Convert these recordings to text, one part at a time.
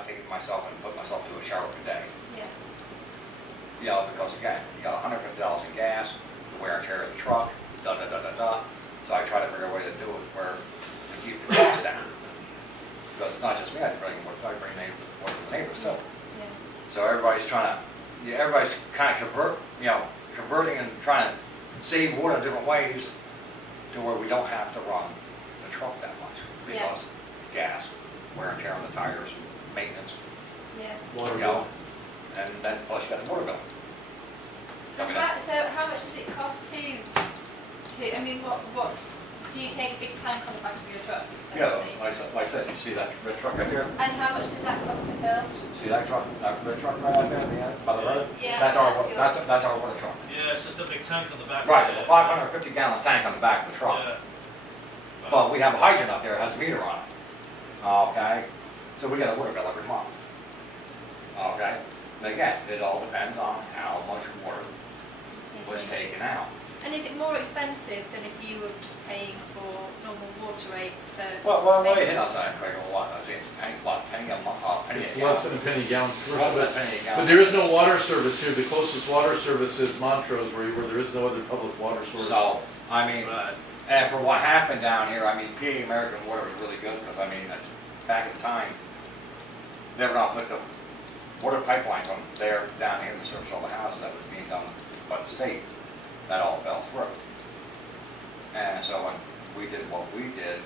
I take it myself and put myself to a shower per day. Yeah. You know, because again, you got $150 in gas, the wear and tear of the truck, da da da da da. So I try to figure a way to do it where we keep the cost down. Because it's not just me, I bring more, I bring more to the neighbors too. Yeah. So everybody's trying to, yeah, everybody's kind of converting and trying to save water in different ways to where we don't have to run the truck that much because gas, wear and tear on the tires, maintenance, Yeah. Water you bill. know, and then plus you got the water bill. So how much does it cost to, I mean, what, do you take a big tank on the back of your truck, Yeah, essentially? like I said, you see that red truck right there? And how much does that cost to fill? See that truck, that red truck right out there at the end, by the road? Yeah, That's our, that's yours. that's our water truck. Yeah, it's just a big tank on the back. Right, of a it. 550 gallon tank on the back of the truck. Yeah. But we have a hydrant up there, it has a meter on it. Okay, so we get a water bill every month. Okay, and again, it all depends on how much water was taken out. And is it more expensive than if you were just paying for normal water rates for? Well, what do you hit outside, Craig, a lot, I think it's a penny, what, penny a month, penny It's a less gallon. than a penny a gallon. It's less than a penny a But gallon. there is no water service here. The closest water service is Montrose, where there is no other public water source. So, I mean, Right. and for what happened down here, I mean, PA American Water was really good, because I mean, back at the time, they were not put the water pipeline from there down here to service all the houses that was being done by the state. That all fell through. And so when we did what we did,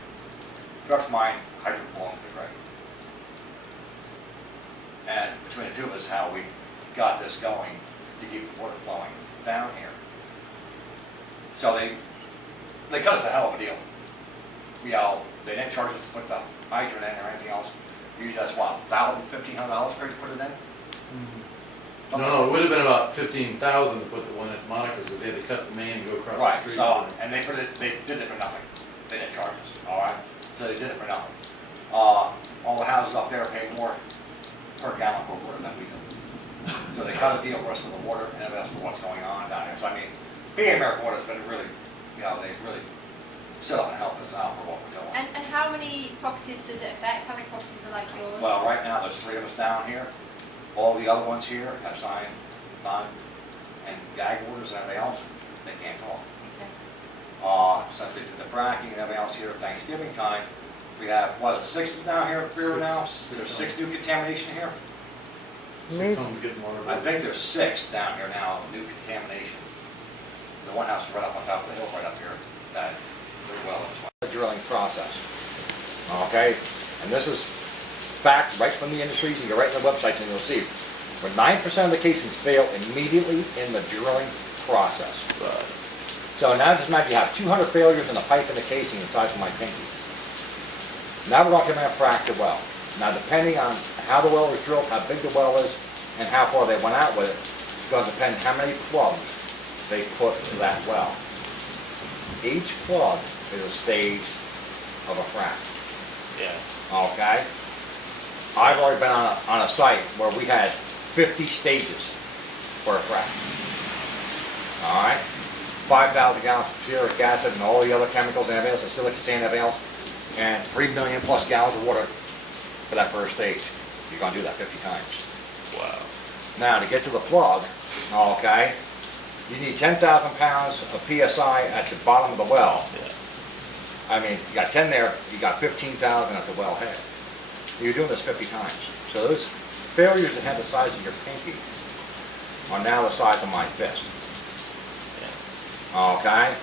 trucks mine, hydrant belongs to Greg. And between the two of us, how we got this going to keep the water flowing down here. So they cut us a hell of a deal. You know, they didn't charge us to put the hydrant in or anything else. Usually that's what, $1,000, $1,500 for you to put it in? No, it would have been about 15,000 to put the one at Monica's, because they had to cut the main and go across Right, the street. so, and they did it for nothing. They didn't charge us, all right? So they did it for nothing. All the houses up there pay more per gallon for water than we do. So they cut a deal for us for the water and that's for what's going on down there. So I mean, PA American Water's been really, you know, they really set up and helped us out for what we're doing. And how many properties does it affect? How many properties are like yours? Well, right now, there's 3 of us down here. All the other ones here have signed non and gag orders and everything else. They can't talk. Okay. Since they did the fracking and everything else here at Thanksgiving time, we have, what, 6 down here at Freer now? There's 6 new contamination here? 6 homes getting water. I think there's 6 down here now, new contamination. The one house is right up on top of the hill right up here, that very well. The drilling process. Okay, and this is fact right from the industries. You can go right on the website and you'll see where 9% of the casings fail immediately in the drilling process. So now just imagine you have 200 failures in the pipe and the casing the size of my pinky. Now we're going to frack the well. Now depending on how the well was drilled, how big the well is, and how far they went out with it, it's going to depend how many plugs they put to that well. Each plug is a stage of a frack. Yeah. Okay? I've already been on a site where we had 50 stages for a frack. All right? 5,000 gallons of sulfuric acid and all the other chemicals and everything else, silica sand and everything else, and 3 million plus gallons of water for that first stage. You're going to do that 50 times. Wow. Now, to get to the plug, okay, you need 10,000 pounds of PSI at the bottom of the well. Yeah. I mean, you got 10 there, you got 15,000 at the well head. You're doing this 50 times. So those failures that have the size of your pinky are now the size of my fist. Yeah. Okay?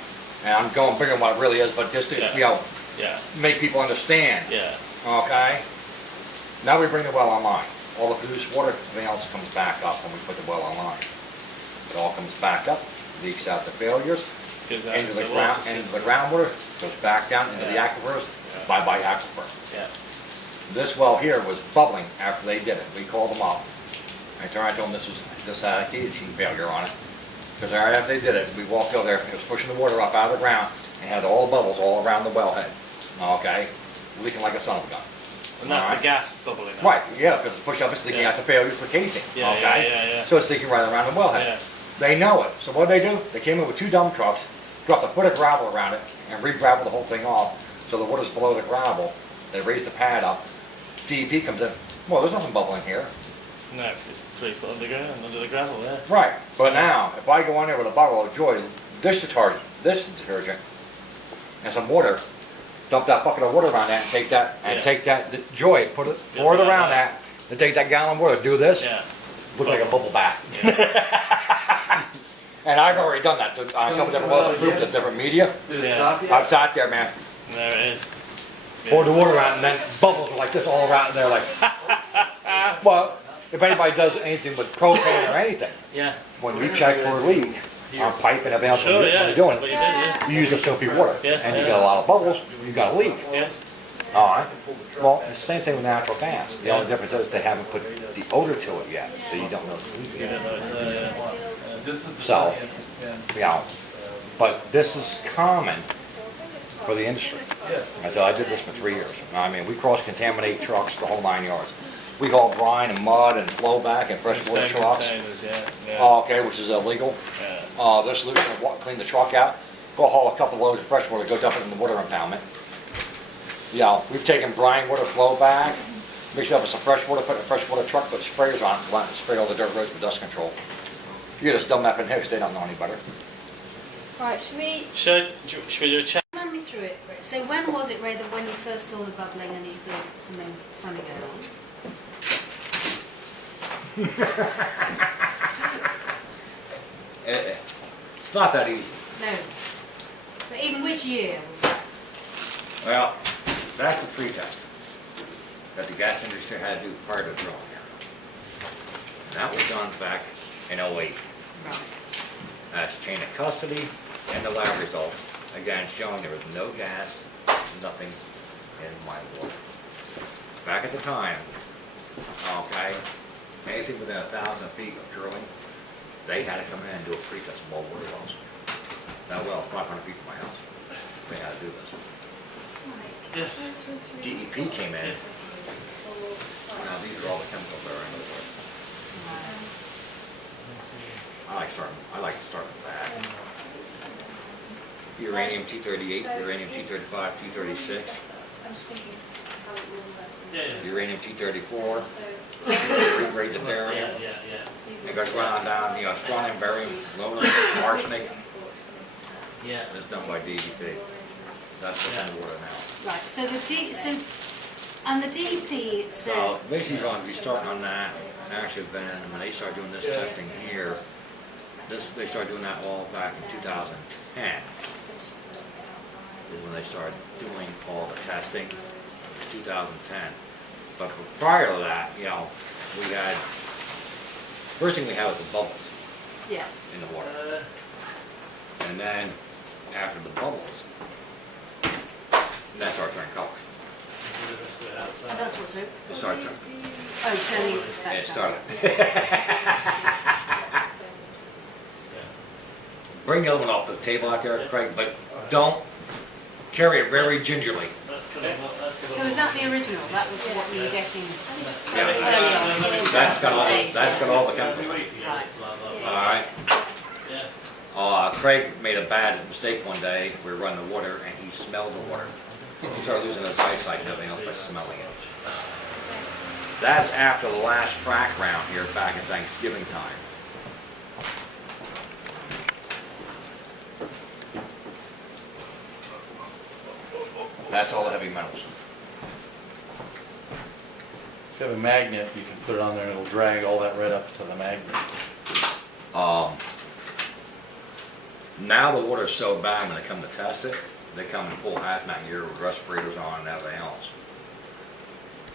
And I'm going bigger than what it really is, but just to, you know, Yeah. make people understand. Yeah. Okay? Now we bring the well online. All the produced water, everything else comes back up when we put the well online. It all comes back up, leaks out the failures, into the groundwater, goes back down into the aquifers, bye-bye aquifer. Yeah. This well here was bubbling after they did it. We called them up. I told them this had a casing failure on it. Because right after they did it, we walked over there, it was pushing the water up out of the ground, and had all the bubbles all around the wellhead. Okay? Leaking like a son of a gun. And that's All right. the gas bubbling up. Right, yeah, because it's pushing up, it's leaking out the failures of the casing. Yeah, okay? yeah. So it's leaking right around the wellhead. Yeah. They know it. So what did they do? They came in with 2 dump trucks, dropped a foot of gravel around it, and re-graveled the whole thing off. So the water's below the gravel. They raised the pad up. DEP comes in, Well, there's nothing bubbling here. No, 'cause it's 3 foot underground, under the gravel there. Right, but now, if I go in there with a bottle of Joy, this detergent, and some water, dump that bucket of water around that, and take that, Joy, pour it around that, and take that gallon of water, do this, Yeah. look like a bubble bath. And I've already done that to, on a couple different wells, approved at different media. Did it Yeah. stop yet? I've sat there, man, There it is. pour the water around, and then bubbles like this all around, and they're like, well, if anybody does anything with propane or anything, Yeah. when you check for a leak on pipe and everything else, Sure, when yeah. you're doing What it, you did, yeah. you use the soapy water, Yeah. and you get a lot of bubbles, you got a leak. Yeah. Alright, well, it's the same thing with natural gas. The only difference is they haven't put the odor to it yet, so you don't know it's You leaking. don't know it's there, yeah. This is the So, second, yeah, but this is common for the industry. I said, I did this for 3 years. I mean, we cross-contaminate trucks the whole 9 yards. We haul brine and mud and blowback and freshwater Same trucks. containers, yeah. Yeah. Oh, okay, which is illegal. Yeah. This solution will clean the truck out, go haul a couple loads of fresh water, go dump it in the water impoundment. Yeah, we've taken brine water flow back, mixed up with some fresh water, put in a fresh water truck, put sprayers on it, go out and spray all the dirt roads with dust control. You get this dumb up in Hicks, they don't know any better. Right, should we? Should we do a chat? Run me through it. So when was it, Ray, that when you first saw the bubbling and you thought something funny going on? It's not that easy. No. But even which year was that? Well, that's the pretest that the gas industry had to do prior to drilling here. And that was done back in '08. Right. That's chain of custody and the lab results, again showing there was no gas, nothing in my water. Back at the time, okay, anything within 1,000 feet of drilling, they had to come in and do a pretest of all water wells. That well, 500 feet from my house, they had to do this. Yes. DEP came in. Now these are all the chemicals that are in the water. I like to start with that. Uranium-238, uranium-235, 236, I'm just thinking how it will work. Yeah. uranium-234, So, free-grade Yeah, deuterium. yeah, It goes on down, strontium, barium, aluminum, arsenic. yeah. It's done by DEP. So that's what's in the water now. Right. So and the DEP said. So basically you're going to be starting on that, actually then, when they start doing this testing here, they started doing that all back in 2010. Is when they started doing all the testing, 2010. But prior to that, we had, first thing we had was the bubbles Yeah. in the water. And then, after the bubbles, that started turning colors. And that's what's it. It started turning. Oh, turning it back. It started. Bring the other one off the table out there, Craig, but don't carry it very gingerly. So is that the original? That was what we were getting. Yeah, that's got all the chemicals. Right. All right. Craig made a bad mistake one day. We were running the water and he smelled the water. He started losing his eyesight and everything else by smelling it. That's after the last frac round here back at Thanksgiving time. That's all the heavy metals. If you have a magnet, you can put it on there and it'll drag all that right up to the magnet. Now the water's so bad when they come to test it, they come in full hazmat gear with respirators on and everything else.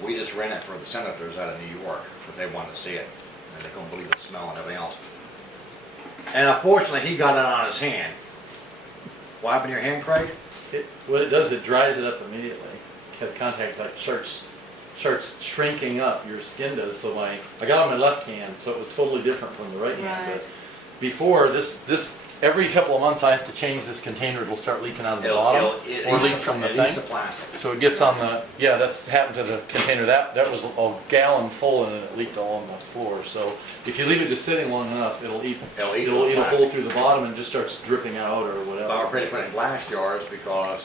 We just ran it for the senators out of New York because they wanted to see it and they couldn't believe the smell and everything else. And unfortunately, he got it on his hand. What happened to your hand, Craig? What it does, it dries it up immediately. It has contact, like starts shrinking up, your skin does. So I got it on my left hand, so it was totally different from the right hand. Right. But before this, every couple of months I have to change this container. It'll start leaking out of the bottom or leak from the thing. So it gets on the, that's happened to the container. That was a gallon full and it leaked all on the floor. So if you leave it just sitting long enough, it'll eat a hole through the bottom and just starts dripping out or whatever. But we're afraid to put it in glass jars because,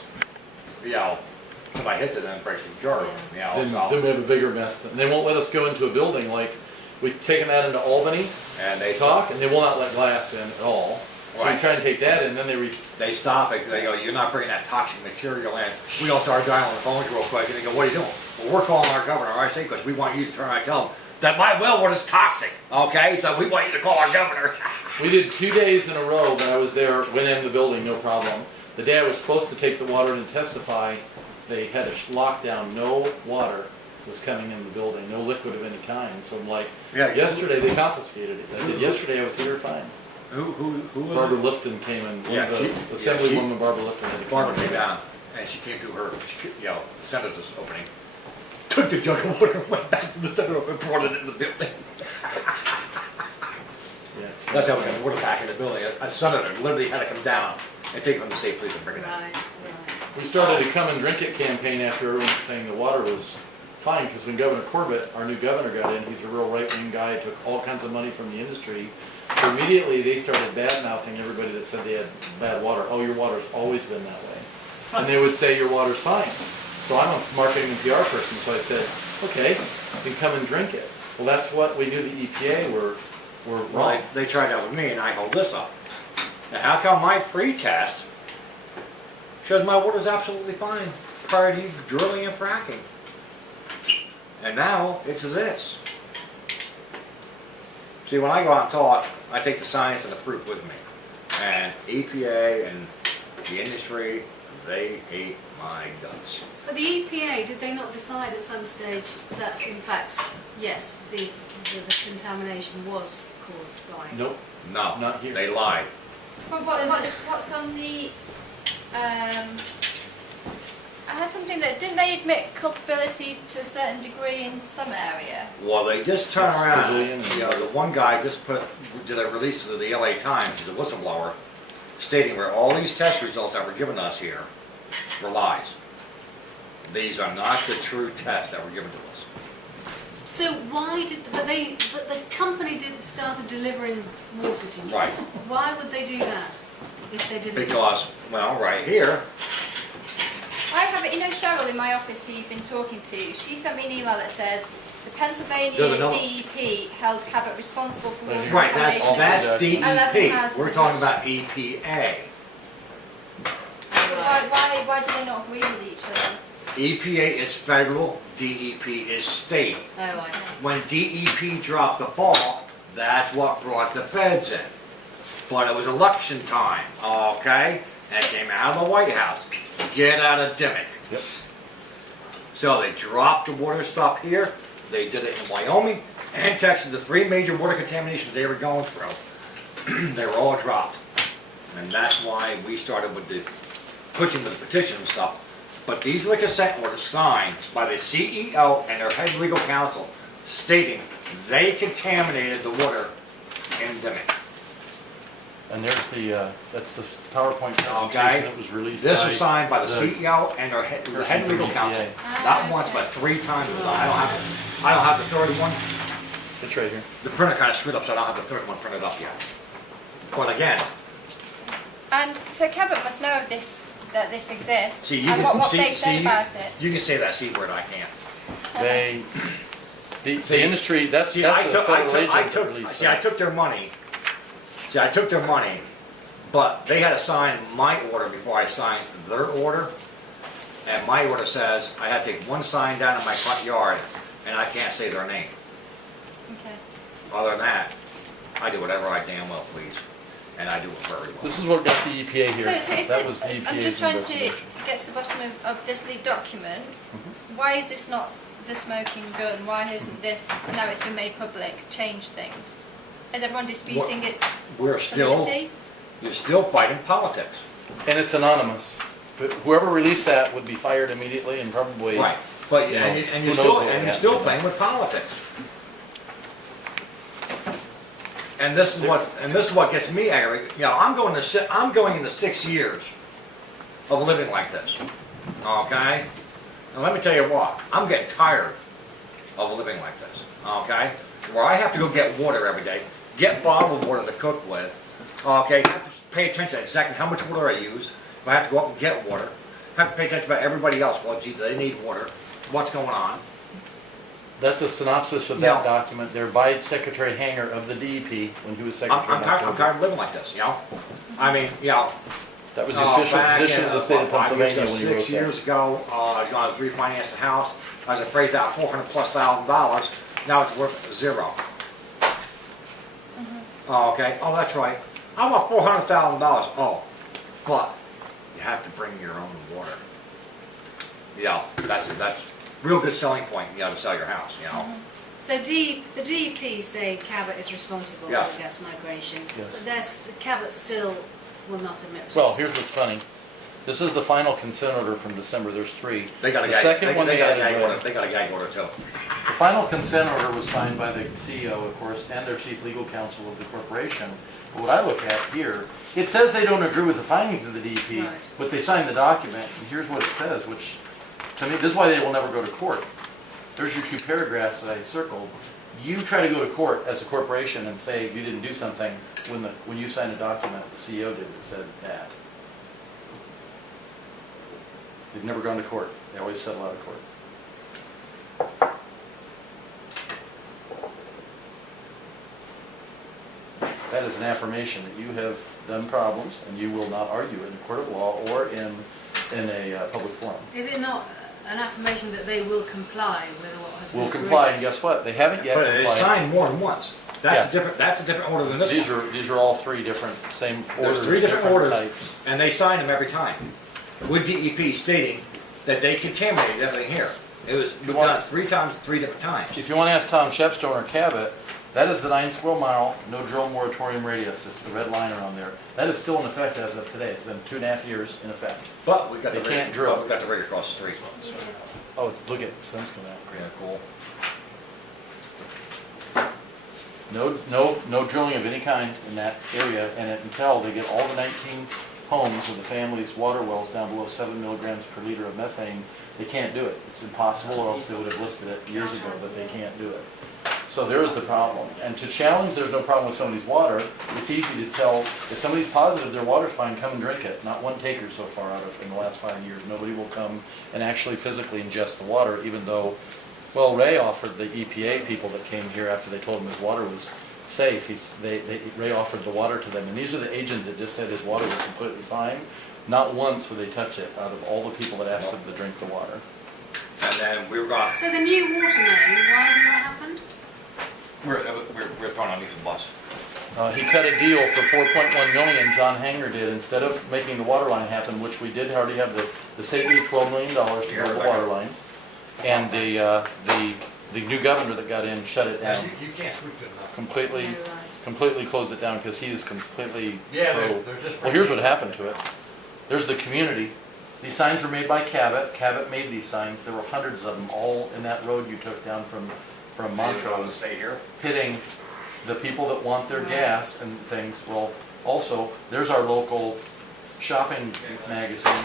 somebody hits it, then it breaks the jar, you know, Then so. we have a bigger mess. And they won't let us go into a building, like, we've taken that into Albany, And they talk, and they will not let glass in at all. So we Right. try and take that in, then They stop it, they go, you're not bringing that toxic material in. We all start dialing the phones real quick, and they go, what are you doing? Well, we're calling our governor, our state, because we want you to turn around and tell them that my well water is toxic, okay? So we want you to call our governor. we did 2 days in a row that I was there, went in the building, no problem. The day I was supposed to take the water and testify, they had a lockdown, no water was coming in the building, no liquid of any kind. So I'm like, Yeah. yesterday they confiscated it. I said, yesterday I was here fine. Who was Barbara it? Lifton came in, Yeah, the Assemblywoman Barbara Lifton. had to come Barbara in. came down, and she came through her, you know, the senator's opening, took the jug of water and went back to the senator and poured it in the building. Yeah, it's- That's how we got the water back in the building. A senator literally had to come down and take it from the state police and bring it in. Right, right. We started a come and drink it campaign after everyone was saying the water was fine, because when Governor Corbett, our new governor, got in, he's a real right-wing guy, took all kinds of money from the industry. So immediately they started bad-mouthing everybody that said they had bad water. Oh, your water's always been that way. And they would say your water's fine. So I'm a marketing and PR person, so I said, okay, then come and drink it. Well, that's what we knew the EPA were Well, wrong. they tried that with me, and I hold this up. Now, how come my pre-test shows my water's absolutely fine prior to you drilling and fracking? And now it's this. See, when I go out and talk, I take the science and the proof with me. And EPA and the industry, they hate my guts. But the EPA, did they not decide at some stage that, in fact, yes, the contamination was caused by? Nope. No, Not here. they lied. Well, what's on the? I had something that didn't they admit culpability to a certain degree in some area? Well, they just turn Yes, around, Brazilian and- you know, the one guy just did a release to the LA Times, he's a whistleblower, stating where all these test results that were given to us here were lies. These are not the true tests that were given to us. So why did, but the company started delivering water to you. Right. Why would they do that if they didn't? Because, well, right here, I have it. You know Cheryl in my office who you've been talking to. She sent me an email that says the Pennsylvania There's another- DEP held Cabot responsible for water right, contamination. that's 11 DEP, houses we're in talking which- about EPA. Why do they not agree with each other? EPA is federal, DEP is state. Oh, I see. When DEP dropped the ball, that's what brought the feds in. But it was election time, okay? And it came out of the White House. Get out of Dimock. Yep. So they dropped the water stuff here. They did it in Wyoming and Texas, the 3 major water contaminations they were going through. They were all dropped. And that's why we started with the pushing with the petition and stuff. But these are the consent orders signed by the CEO and their head legal counsel stating they contaminated the water in Dimock. And there's the, that's the PowerPoint Okay. presentation that was released. This by was signed by the the CEO and their head person legal from counsel. EPA. Not once, but 3 times. I don't have the third one. It's right here. The printer kind of screwed up, so I don't have the third one printed up yet. But again, And so Cabot must know of this, that this exists, see, you and can what see, they say see, about it. you can say that C word, I can't. They, the See- industry, that's See, a I took, federal agent that released see, I that. took their money. See, I took their money, but they had to sign my order before I signed their order. And my order says I had to take one sign down in my front yard, and I can't say their name. Okay. Other than that, I do whatever I damn well please, and I do it very well. This is what got the EPA here. So if That was the I'm EPA's just trying to investigation. get to the bottom of this leaked document. Mm-hmm. Why is this not the smoking gun? Why hasn't this, now it's been made public, changed things? Is everyone disputing its We're still, validity? you're still fighting politics. And it's anonymous. But whoever released that would be fired immediately and probably. Right, but, You know, and who you're knows still, what would and you're happen still to playing with politics. And this is what gets me aggravated. You know, I'm going into 6 years of living like this. Okay? And let me tell you what, I'm getting tired of living like this. Okay? Where I have to go get water every day, get bottled water to cook with. Okay? Have to pay attention to exactly how much water I use. If I have to go up and get water. have to pay attention about everybody else. Well, gee, they need water. What's going on? That's a synopsis of that No. document there by Secretary Hanger of the DEP when he was Secretary. I'm in tired October. of living like this, you know? I mean, you know. That was the official back position in, of the state of 5 years Pennsylvania ago, when he wrote 6 years that. ago, I was going to refinance the house. I was appraised out $400,000+. Now it's worth $0. Oh, okay. Oh, that's right. I want $400,000. Oh, but you have to bring your own water. Yeah, that's real good selling point. You got to sell your house. You know. So the DEP say Cabot is responsible Yeah. for the gas migration, Yes. but Cabot still will not admit Well, responsibility. here's what's funny. This is the final consent order from December. There's 3. They got a The gag. second one they they got a added, gag order. They got a gag order too. the final consent order was signed by the CEO, of course, and their chief legal counsel of the corporation. But what I look at here, it says they don't agree with the findings of the DEP, Right. but they signed the document, and here's what it says, which, to me, this is why they will never go to court. There's your 2 paragraphs that I circled. You try to go to court as a corporation and say you didn't do something when you signed a document, the CEO did that said that. They've never gone to court. They always settle out of court. That is an affirmation that you have done problems and you will not argue in a court of law or in a public forum. Is it not an affirmation that they will comply with what has been Will agreed? comply, and guess what? They haven't yet But it's complied. signed more than once. That's a different. That's a different order than this one. These are all 3 different, same orders, There's 3 different orders, types. and they sign them every time. With DEP stating that they contaminated everything here. It was we've done it 3 times, 3 different times. If you want to ask Tom Shepstone or Cabot, that is the 9 square mile, no drill moratorium radius. It's the red line around there. That is still in effect as of today. It's been 2.5 years in effect. But we got They the can't rig, drill. but we got the rig across the street. Oh, look at the sun's coming out. Yeah, cool. No drilling of any kind in that area, and until they get all the 19 homes of the family's water wells down below 7 milligrams per liter of methane, they can't do it. It's impossible, or else they would have listed it years ago, but they can't do it. So there's the problem. And to challenge there's no problem with somebody's water, it's easy to tell, if somebody's positive their water's fine, come and drink it. Not one taker so far out of in the last 5 years. Nobody will come and actually physically ingest the water, even though, well, Ray offered the EPA people that came here after they told him his water was safe. Ray offered the water to them. And these are the agents that just said his water was completely fine. Not once would they touch it out of all the people that asked them to drink the water. And then we were going. So the new water main, why hasn't that happened? We're throwing on these bus. He cut a deal for 4.1 million, John Hanger did, instead of making the water line happen, which we did already have, the state needs $12 million to build the water line. And the new governor that got in shut it down, You can't sweep it enough. completely closed it down because he is completely Yeah, pro. they're just. Well, here's what happened to it. There's the community. These signs were made by Cabot. Cabot made these signs. There were hundreds of them, all in that road you took down from Montrose, Stay here. pitting the people that want their gas and things. Well, also, there's our local shopping magazine.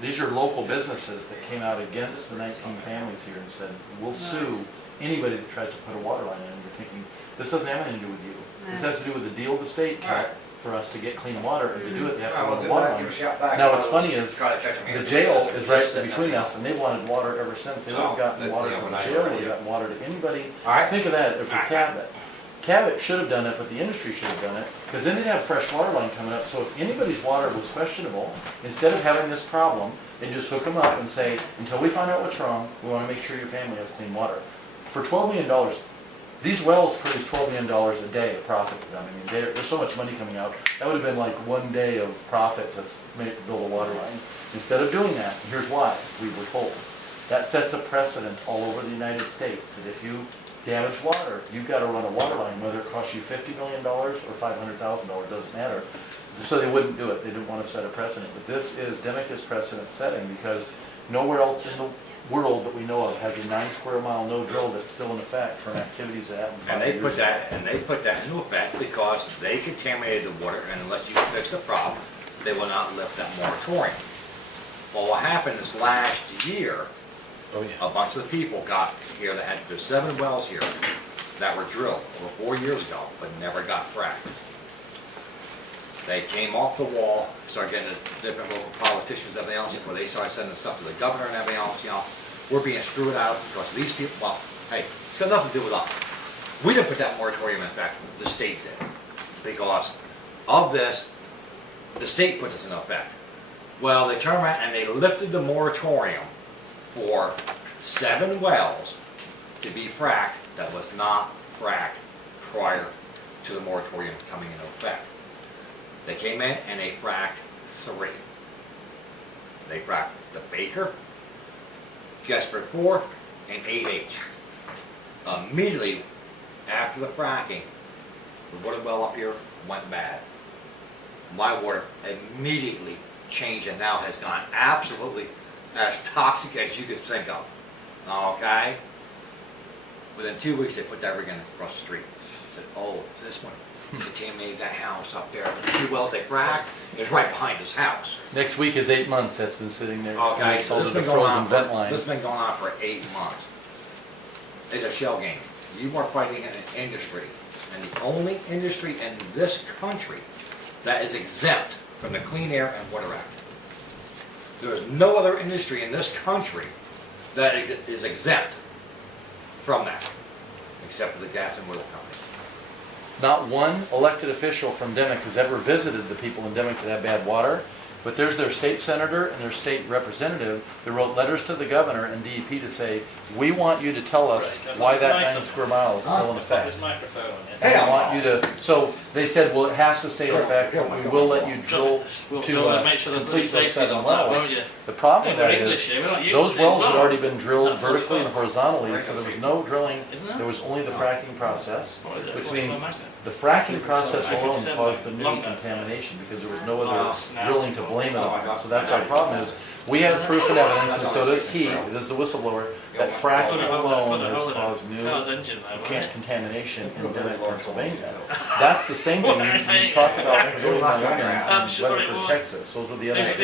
These are local businesses that came out against the 19 families here and said, we'll sue anybody that tries to put a water line in. And you're thinking, this doesn't have anything to do with you. This has to do with the deal the state cut for us to get clean water, and to do it, they have to run a water line. Now, what's funny is, the jail is right between us, and they've wanted water ever since. They would have gotten water to the jail, would have gotten water to anybody. Think of that if we Cabot. Cabot should have done it, but the industry should have done it, because then they'd have fresh water line coming up. So if anybody's water was questionable, instead of having this problem, they'd just hook them up and say, until we find out what's wrong, we want to make sure your family has clean water. For $12 million, these wells produce $12 million a day of profit to them. I mean, there's so much money coming out. That would have been like 1 day of profit to build a water line. Instead of doing that, here's why, we were told. That sets a precedent all over the United States, that if you damage water, you've got to run a water line, whether it costs you $50 million or $500,000, doesn't matter. So they wouldn't do it. They didn't want to set a precedent. But this is, Dimock is precedent setting, because nowhere else in the world that we know of has a 9 square mile no drill that's still in effect for activities that happened 5 And years they ago. put that into effect because they contaminated the water, and unless you fix the problem, they will not lift that moratorium. Well, what happened is last year, a bunch of the people got here that had, there's 7 wells here that were drilled over 4 years ago, but never got fracked. They came off the wall, started getting the different local politicians and everything else, before they started sending stuff to the governor and everything else, you know. We're being screwed out because these people, well, hey, it's got nothing to do with us. We didn't put that moratorium in effect, the state did. Because of this, the state put this in effect. Well, they turned around and they lifted the moratorium for 7 wells to be fracked that was not fracked prior to the moratorium coming into effect. They came in and they fracked 3. They fracked the Baker, Jesper 4, and 8H. Immediately after the fracking, the water well up here went bad. My water immediately changed and now has gone absolutely as toxic as you could think of. Okay? Within 2 weeks, they put that rig in across the street. Said, oh, this one contaminated that house up there. The 2 wells they fracked is right behind his house. Next week is 8 months that's been sitting there. Okay, so this has the been going frozen on vent line. this has been going on for 8 months. It's a shell game. You are fighting an industry, and the only industry in this country that is exempt from the Clean Air and Water Act. There is no other industry in this country that is exempt from that, except for the gas and oil company. Not one elected official from Dimock has ever visited the people in Dimock that have bad water, but there's their state senator and their state representative that wrote letters to the governor and DEP to say, we want you to tell us why that 9 square mile is still in effect. Hey, We want you to, so they said, well, it has to stay in effect, but we will let you drill to complete those 7 wells. The problem with that is, those wells had already been drilled vertically and horizontally, so there was no drilling, there was only the fracking process, which means the fracking process alone caused the new contamination because there was no other drilling to blame it on. So that's our problem is, we have proof and evidence, and so does he, this is the whistleblower, that fracking alone has caused new contamination in Dimock, Pennsylvania. That's the same thing you talked about in Wyoming and Weatherford, Texas. Those were the other two.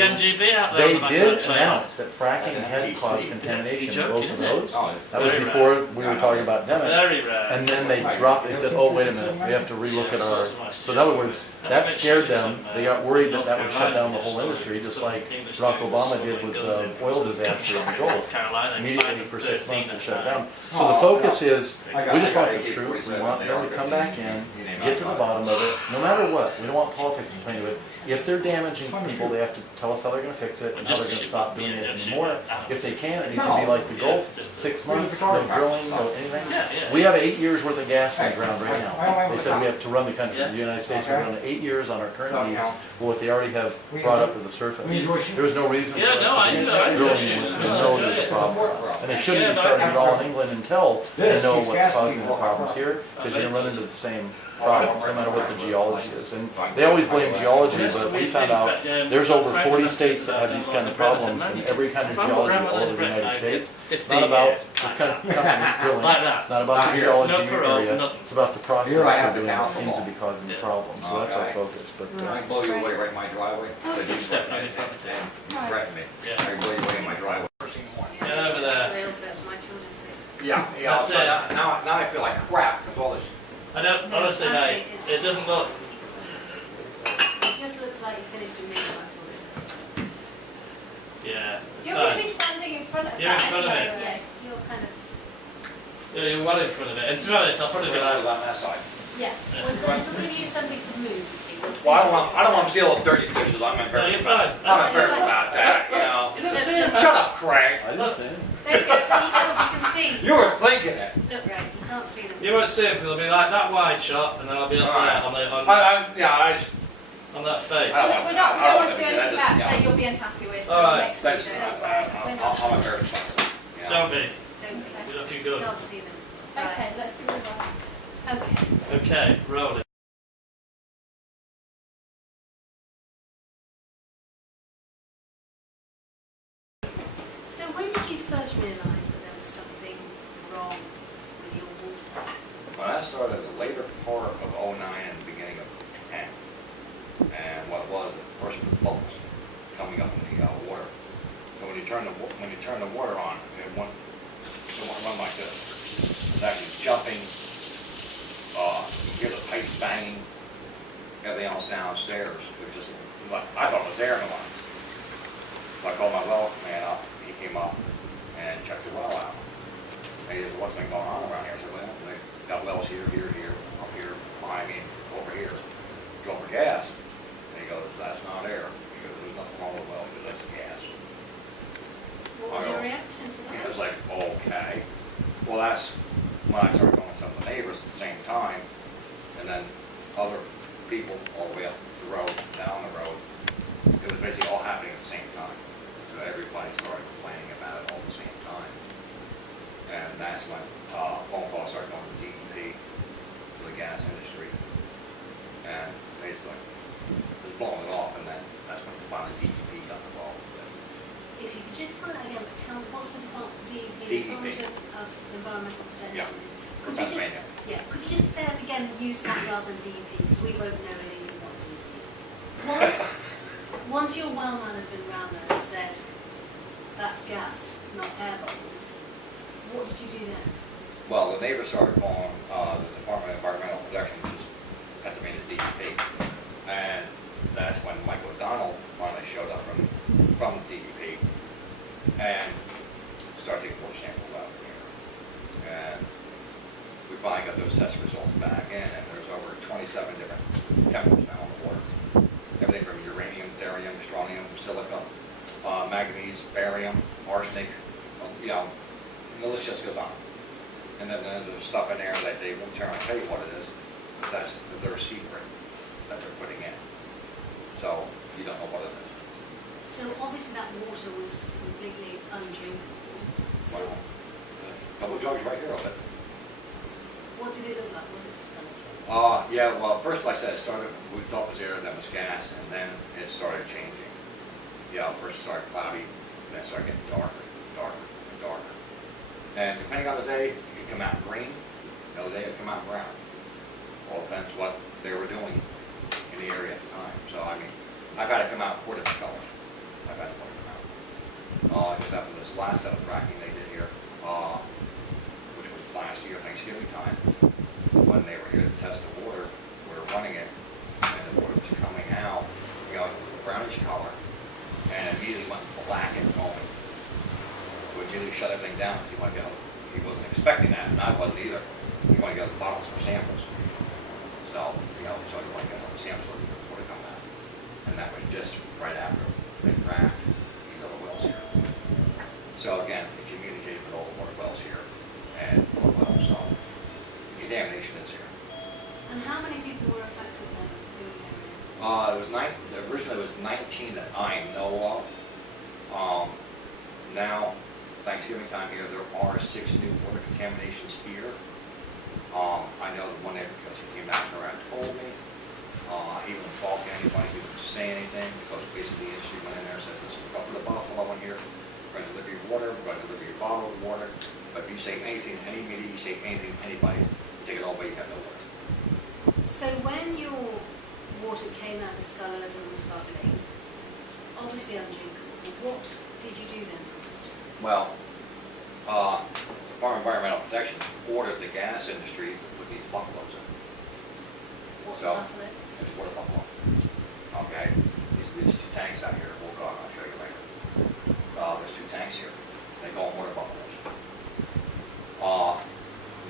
They did announce that fracking had caused contamination in both of those. That was before we were talking about Dimock. And then they dropped it and said, oh, wait a minute, we have to relook at our... So in other words, that scared them. They got worried that that would shut down the whole industry, just like Barack Obama did with the oil disaster in the Gulf. Immediately for 6 months it shut down. So the focus is, we just want the truth. We want them to come back in, get to the bottom of it, no matter what. We don't want politics to play into it. If they're damaging people, they have to tell us how they're going to fix it and how they're going to stop doing it anymore. If they can, it needs to be like the Gulf, 6 months, no drilling, no anything. We have 8 years worth of gas in the ground right now. They said we have to run the country. The United States will run 8 years on our current needs, what they already have brought up to the surface. There was no reason for us to be drilling when we know there's a problem. And they shouldn't be starting it all in England until they know what's causing the problems here, because you're going to run into the same problems, no matter what the geology is. And they always blame geology, but we found out there's over 40 states that have these kind of problems, and every kind of geology all over the United States. It's not about the kind of drilling, it's not about the geology in your area, it's about the process they're doing that seems to be causing the problem. So that's our focus. But I blow you away right in my driveway. You threaten me. I blow you away in my driveway. Over there. So they also, that's my children say. Yeah, yeah. That's So it. now I feel like crap because all this. I don't, honestly, mate, it doesn't look. It just looks like you finished a meal, that's all it is. Yeah. It's You're fine. really standing in front of You're in that front of anyway, it. right? Yes, you're kind of, You're well in front of it. And to be honest, I'll probably We're go gonna like. on that side. yeah. We'll give you something to move, you see. We'll see. Well, this I don't want is- to see all dirty dishes. I'm embarrassed you're about. fine. I'm embarrassed about that. You know. You don't see it. Shut up, Craig. I didn't say it. There you go, you can see. You were thinking it. Look, right, you can't see them. You won't see it because it'll be like that wide shot, and then I'll be up Alright. there I just. on that face. I don't We don't want to do that anything just- that you'll be unhappy with, so Alright. make sure That's. you don't. I'm embarrassed about it. You know. Don't be. Don't be. You're looking You good. can't see them. Okay, let's move on. Okay. Okay, rolling. So when did you first realise that there was something wrong with your water? When I started the later part of '09 and the beginning of '10, and what it was, first was bubbles coming up in the water. So when you turn the water on, it won't run like this. It's actually jumping. You hear the pipes banging, everything else downstairs, it was just, I thought it was there in the line. So I called my well man up, he came up and checked the well out. And he said, what's been going on around here? I said, well, they got wells here, here, here, up here, behind me, over here. Go for gas. And he goes, that's not air. He goes, there's nothing wrong with the well, he goes, that's gas. What was your reaction to I that? was like, okay. Well, that's when I started going with some of the neighbors at the same time. And then other people all the way up the road, down the road. It was basically all happening at the same time. So everybody started complaining about it all at the same time. And that's when phone calls started going to DEP, to the gas industry. And basically, just blowing it off, and then that's when finally DEP got involved with it. If you could just tell that again, but tell me, what's the department, DEP, DEP. Department of Environmental Protection? Yeah. Could you just, Pennsylvania. yeah, could you just say it again, use that rather than DEP, because we won't know anything what DEP is. Once your wellman had been round there and said, that's gas, not air bubbles, what did you do then? Well, the neighbors started calling the Department of Environmental Protection, which is Pennsylvania DEP, and that's when Mike O'Donnell finally showed up from the DEP and started taking water samples out of here. And we finally got those test results back in, and there's over 27 different chemicals now in the water. Everything from uranium, thorium, strontium, silica, manganese, barium, arsenic, you know, and the list just goes on. And then there's stuff in there that they won't turn and tell you what it is. That's their secret that they're putting in. So you don't know what it is. So obviously that water was completely undrinkable. So Well, a couple of jugs right here of it. what did it look like? Was it discoloured? Yeah, well, first like I said, it started, we thought it was air, then it was gas, and then it started changing. Yeah, first it started cloudy, then it started getting darker, darker, and darker. And depending on the day, it could come out green, another day it could come out brown. All depends what they were doing in the area at the time. So, I mean, I've had it come out 4 different colors. I've had it come out. Just after this last set of fracking they did here, which was last year, Thanksgiving time, when they were here to test the water, we were running it, and the water was coming out, you know, a brownish color, and immediately went black at the moment. Which immediately shut everything down, because he wasn't expecting that, and I wasn't either. You want to get the bottles for samples. So, you know, so you want to get all the samples of the water come out. And that was just right after they fracked these other wells here. So again, it communicated with all the water wells here, and all the wells, so contamination is here. And how many people were affected then in the area? It was originally it was 19 that I know of. Now, Thanksgiving time here, there are 6 new water contaminations here. I know the one there because he came back around and told me. He wouldn't talk to anybody, he wouldn't say anything, because basically the industry went in there and said, listen, we're going to put a buffalo in here, we're going to deliver your water, we're going to deliver your bottle of water, but if you say anything, any media, you say anything to anybody, you take it all away, you have no water. So when your water came out discoloured and was bubbling, obviously undrinkable, what did you do then for it? Well, Department of Environmental Protection ordered the gas industry to put these buffaloes in. What's So, enough of it? It's water buffalo. Okay, these 2 tanks out here, we'll go on, I'll show you later. There's 2 tanks here, they call them water buffaloes.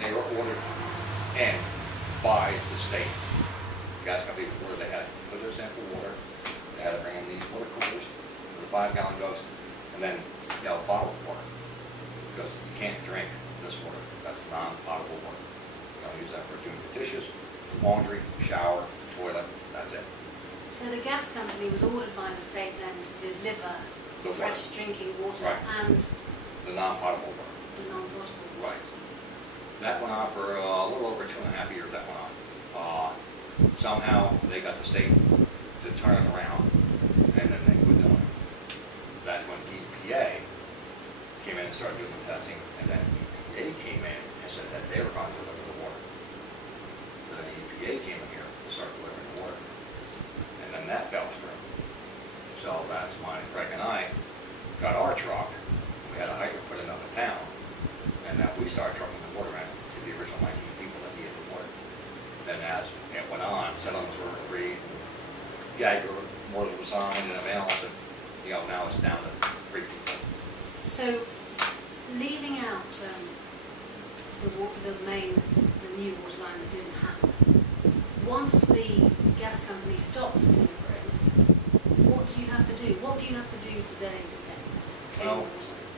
They were ordered in by the state. Gas company ordered, they had to put this in for water, they had to bring in these water coolers, with the 5-gallon jugs, and then, you know, bottled water. Because you can't drink this water, that's non-potable water. You don't use that for doing the dishes, laundry, shower, toilet, that's it. So the gas company was ordered by the state then to deliver The fresh drinking water Right. and The non-potable water. the non-potable water. Right. That went on for a little over 2.5 years, that went on. Somehow they got the state to turn it around, and then they quit doing it. That's when EPA came in and started doing the testing, and then EPA came in and said that they were going to deliver the water. So then EPA came in here to start delivering the water. And then that fell through. So that's when Craig and I got our truck. We had a hydrant put in up in town. And then we started trucking the water in to the original 19 people that needed the water. Then as And it went on, settlements were agreed, Geiger, orders were signed and announced, and, you know, now it's down to 3 people. So, leaving out the new water line that didn't happen, once the gas company stopped delivering, what do you have to do? What do you have to do today to get clean Well, water?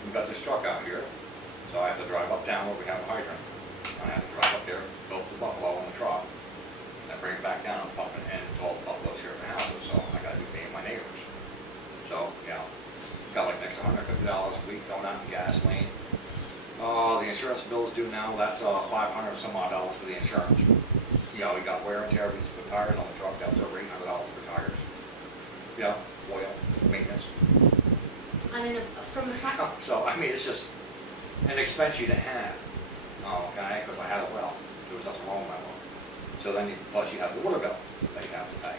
we've got this truck out here, so I have to drive uptown where we have a hydrant. I have to drive up there, fill up the buffalo in the truck, and bring it back down, pump it in to all the buffaloes here at the houses, so I gotta do paying my neighbors. So, you know, got like next to $150 a week going out in Gasland. The insurance bill's due now, that's $500 some odd dollars for the insurance. You know, we got wear and tear, we just put tires on the truck, that was over $800 for tires. Yeah, oil, maintenance. And from a practical So, I mean, it's just an expense you didn't have, okay, because I had a well, there was nothing wrong with my well. So then, plus you have the water bill that you have to pay.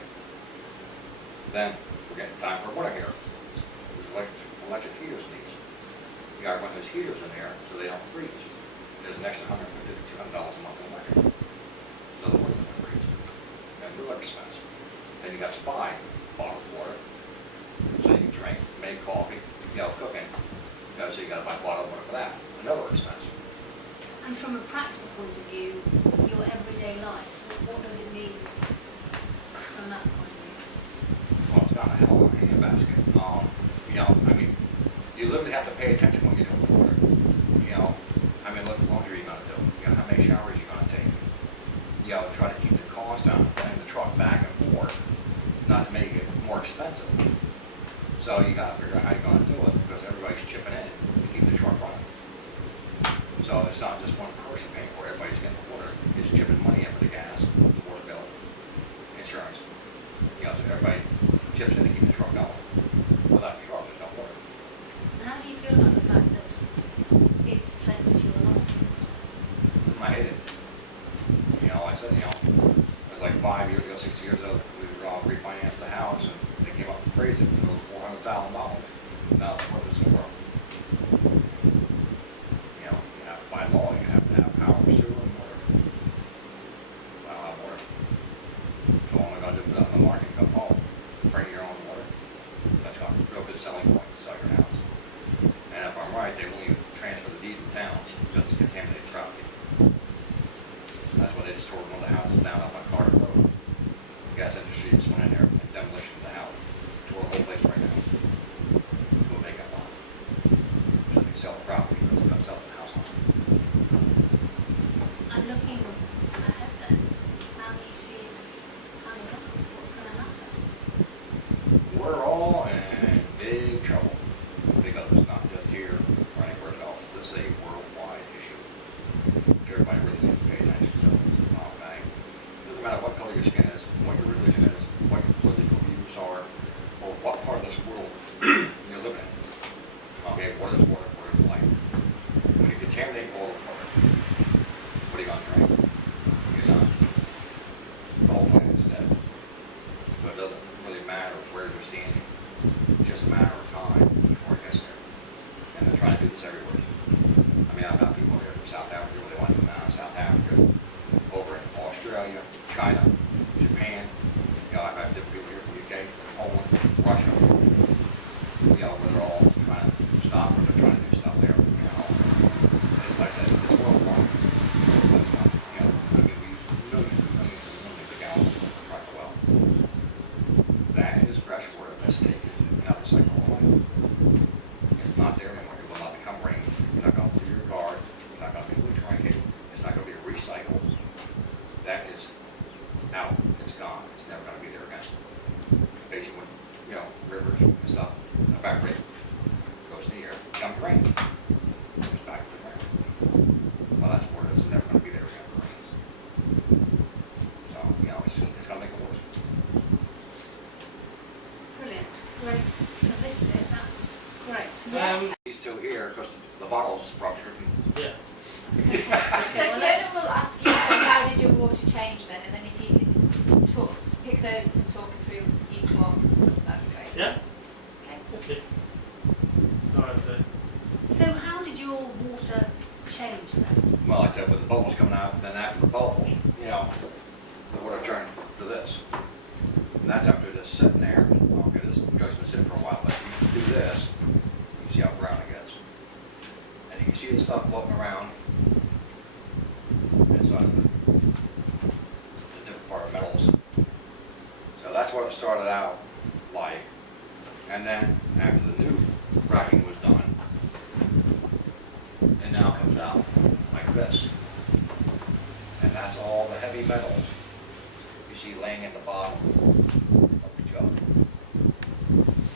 Then, we're getting time for winter here. There's electric heaters in these. You gotta run those heaters in there so they don't freeze. There's an extra $150 to $200 a month in electric. So the water's gonna freeze. And the electric expense. Then you got to buy bottled water, so you can drink, make coffee, you know, cooking. You know, so you gotta buy bottled water for that. Another expense. And from a practical point of view, your everyday life, what does it mean from that point of view? Well, it's not a hell of a handbasket. You know, I mean, you literally have to pay attention when you're doing the water. You know, I mean, what laundry are you gonna do? You know, how many showers you're gonna take? You know, try to keep the cost down, putting the truck back and forth, not to make it more expensive. So you gotta figure out how you're gonna do it, because everybody's chipping in to keep the truck running. So it's not just one person paying for it, everybody's getting the water. It's chipping money in for the gas, the water bill, insurance. You know, so everybody chips in to keep the truck going. Without the truck, there's no water. And how do you feel about the fact that it's affected you a lot? I hate it. You know, I said, you know, it was like 5 years ago, 6 years ago, we refinanced the house, and they came up and praised it, and it was $400,000. Now it's worth $0. You know, you have to, by law, you have to have power, sewer, and water. I don't have water. So all I gotta do is put it on the market, come home, bring your own water. That's got a real good selling point to sell your house. And if I'm right, they won't even transfer the deed to town, just contaminated property. That's why they just tore one of the houses down up on Carter Road. The gas industry just went in there and demolition of the house. Tore the whole place right now. To a vacant lot. So they sell the property, but they're not selling the house on it. And looking ahead then, how do you see it panning out? What's going to happen? We're all in big trouble because it's not just here or anywhere else. This is a worldwide issue, which everybody really needs to pay attention to. Okay? Doesn't matter what color your skin is, what your religion is, what your political views are, or what part of this world you're living in. Okay, what is water? What is life? When you contaminate all of water, what are you going to drink? You're done. The whole planet's dead. So it doesn't really matter where you're standing. It's just a matter of time before it gets there. And they're trying to do this everywhere. I mean, I've got people here from South Africa where they want to come out of South Africa, over in Australia, China, Japan. You know, I've had different people here from UK, Poland, Russia. You know, where they're all trying to stop or they're trying to do stuff there. You know, it's like I said, it's worldwide. So it's not, you know, I mean, we use millions and millions and millions of gallons of fresh well. That is fresh water that's taken out the cycle of life. It's not there anymore. It will not become rain. You're not going to do your car. You're not going to be able to drink it. It's not going to be recycled. That is out. It's gone. It's never going to be there again. Basically, when, you know, rivers and stuff evaporate, goes in the air, becomes rain. Goes back to the ground. Well, that's water that's never going to be there again for rain. So, you know, it's going to make it worse. Brilliant. Great. For this bit, that was great. These two here, because the bottle's ruptured. Yeah. So Fiona will ask you, so how did your water change then? And then if you can pick those up and talk through each one, that'd be great. Yeah? Okay. Okay. Alright then. So how did your water change then? Well, like I said, with the bubbles coming out, then after the bubbles, you know, the water turned And that's after just sitting there. Okay, this truck's been sitting for a while, but you do this, you see how brown it gets. And you can see the stuff floating around inside of it. The different part of metals. So that's what it started out like. And then after the new fracking was done, it now comes out like this. And that's all the heavy metals you see laying in the bottom of the jug.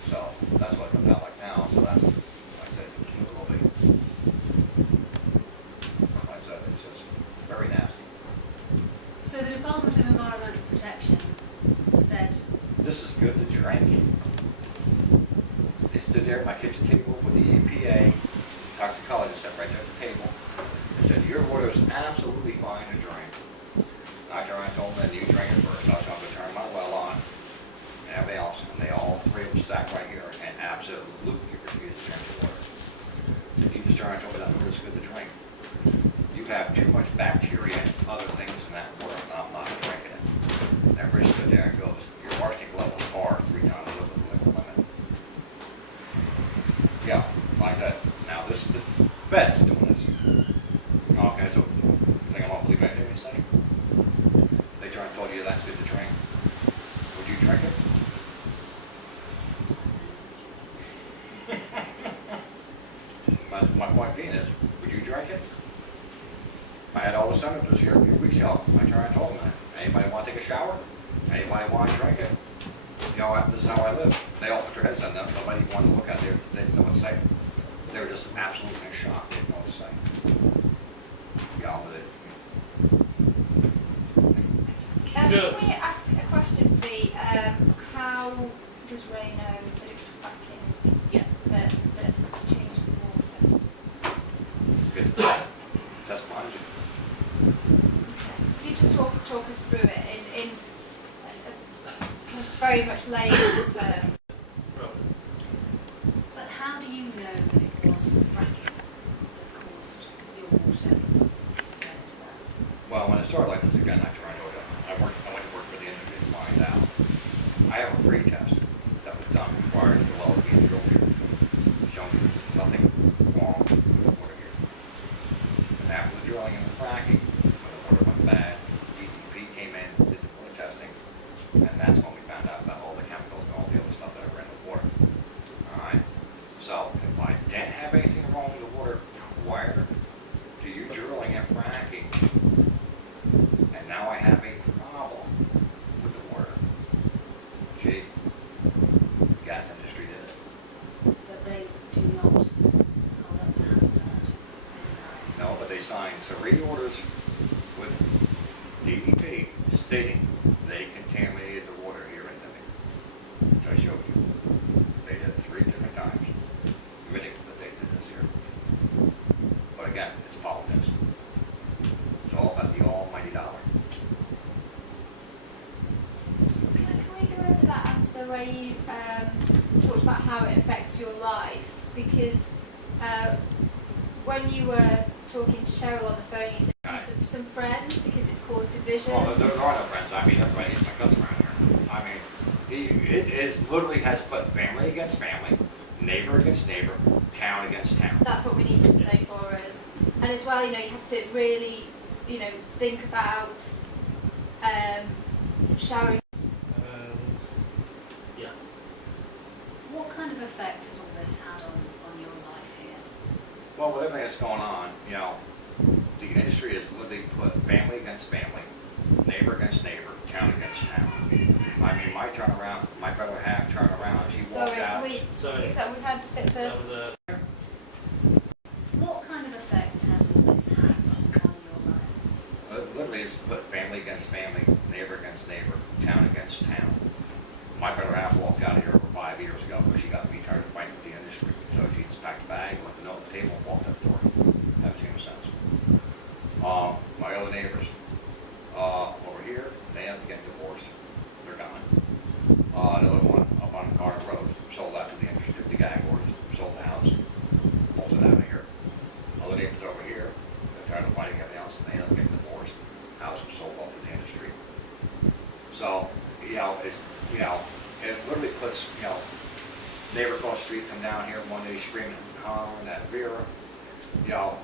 So that's what it comes out like now. So that's, like I said, a little bit. Like I said, it's just very nasty. So the Department of Environmental Protection said, This is good to drink. They stood there at my kitchen table with the EPA, toxicologist sat right there at the table, and said, your water is absolutely fine to drink. After I told them, you drink it first, I was going to turn my well on, and everybody else, and they all three of them sat right here and absolutely refused to drink the water. He was trying to tell me that water is good to drink. You have too much bacteria and other things in that water, and I'm not drinking it. And everybody stood there and goes, your arsenic levels are 3 times over the legal limit. Yeah, like that. Now this is the feds doing this. Okay, so you think I won't believe anything they say? They try and tell you that's good to drink. Would you drink it? My point being is, would you drink it? I had all the senators here a few weeks ago. I tried and told them that. Anybody want to take a shower? Anybody want to drink it? You know, this is how I live. They all put their heads on them. Nobody wanted to look at it. They didn't know what to say. They were just absolutely in shock. They didn't know what to say. Yeah, with it. Can Good. we ask a question, Fee? How does Ray know that it's fracking? Yeah. That changed the water? Good. Test mine. Can you just talk us through it in very much layman's terms? but how do you know that it was fracking that caused your water to turn to that? Well, when it started like this again, after I told you, I went to work for the industry to find out. I have a pre-test that was done prior to the well being drilled here, showing nothing wrong with the water here. And after the drilling and the fracking, when the water went bad, DEP came in, did the water testing, and that's when we found out about all the chemicals and all the other stuff that were in the water. Alright? So, if I didn't have anything wrong with the water prior to you drilling and fracking, and now I have a problem with the water. Gee, the gas industry did it. But they do not hold up their hands to that. They deny it. No, but they signed 3 orders with DEP stating they contaminated the water here in Dimock, which I showed you. They did it 3 different times. Ridiculous that they did this here. But again, it's politics. It's all about the almighty dollar. Can we go over that answer where you talked about how it affects your life? Because when you were talking to Cheryl on the phone, you said you some friends because it's caused division. Well, there are no friends. I mean, that's why I hate my guts around here. I mean, it is literally has put family against family, neighbor against neighbor, town against town. That's what we need to say for us. And as well, you know, you have to really, you know, think about showering. Yeah. What kind of effect has all this had on your life here? Well, with everything that's going on, you know, the industry has literally put family against family, neighbor against neighbor, town against town. I mean, my turnaround, my better half turnaround, she walked Sorry, out. Sorry. if that we had a bit of That was a. What kind of effect has all this had on your life? Literally, it's put family against family, neighbor against neighbor, town against town. My better half walked out of here over 5 years ago because she got me tired of fighting with the industry. So she just packed a bag, went to the table, and walked out the door. That makes no sense. My other neighbors over here, they end up getting divorced. They're gone. Another one up on Carter Road sold out to the industry, took the gag orders, sold the house, bolted out of here. Other neighbors over here, they're tired of fighting everything else, and they end up getting divorced. House was sold off to the industry. So, you know, it's you know, it literally puts, you know, neighbor across the street come down here one day screaming and hollering at Vera. You know,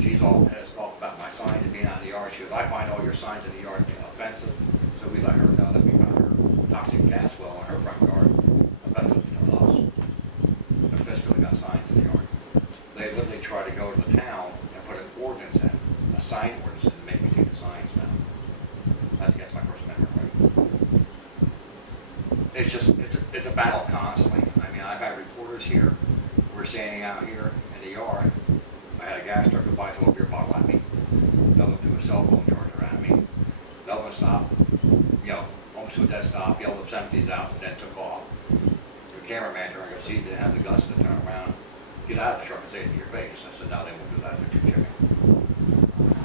she's all pissed off about my signs being out in the yard. She goes, I find all your signs in the yard offensive. So we let her know that we found her toxic gas well in her front yard offensive to us. The fish really got signs in the yard. They literally tried to go to the town and put an ordinance in, a sign ordinance, and make me take the signs down. That's against my First Amendment right. It's just, it's a battle constantly. I mean, I've had reporters here. We're standing out here in the yard. I had a gas truck go by, throw a beer bottle at me. Another one threw a cell phone charger at me. Another one stopped, you know, almost to a dead stop, yelled obscenities out, and then took off. The cameraman turned and see, didn't have the guts to turn around, get out of the truck and say it to your face. I said, no, they won't do that, they're too chipping.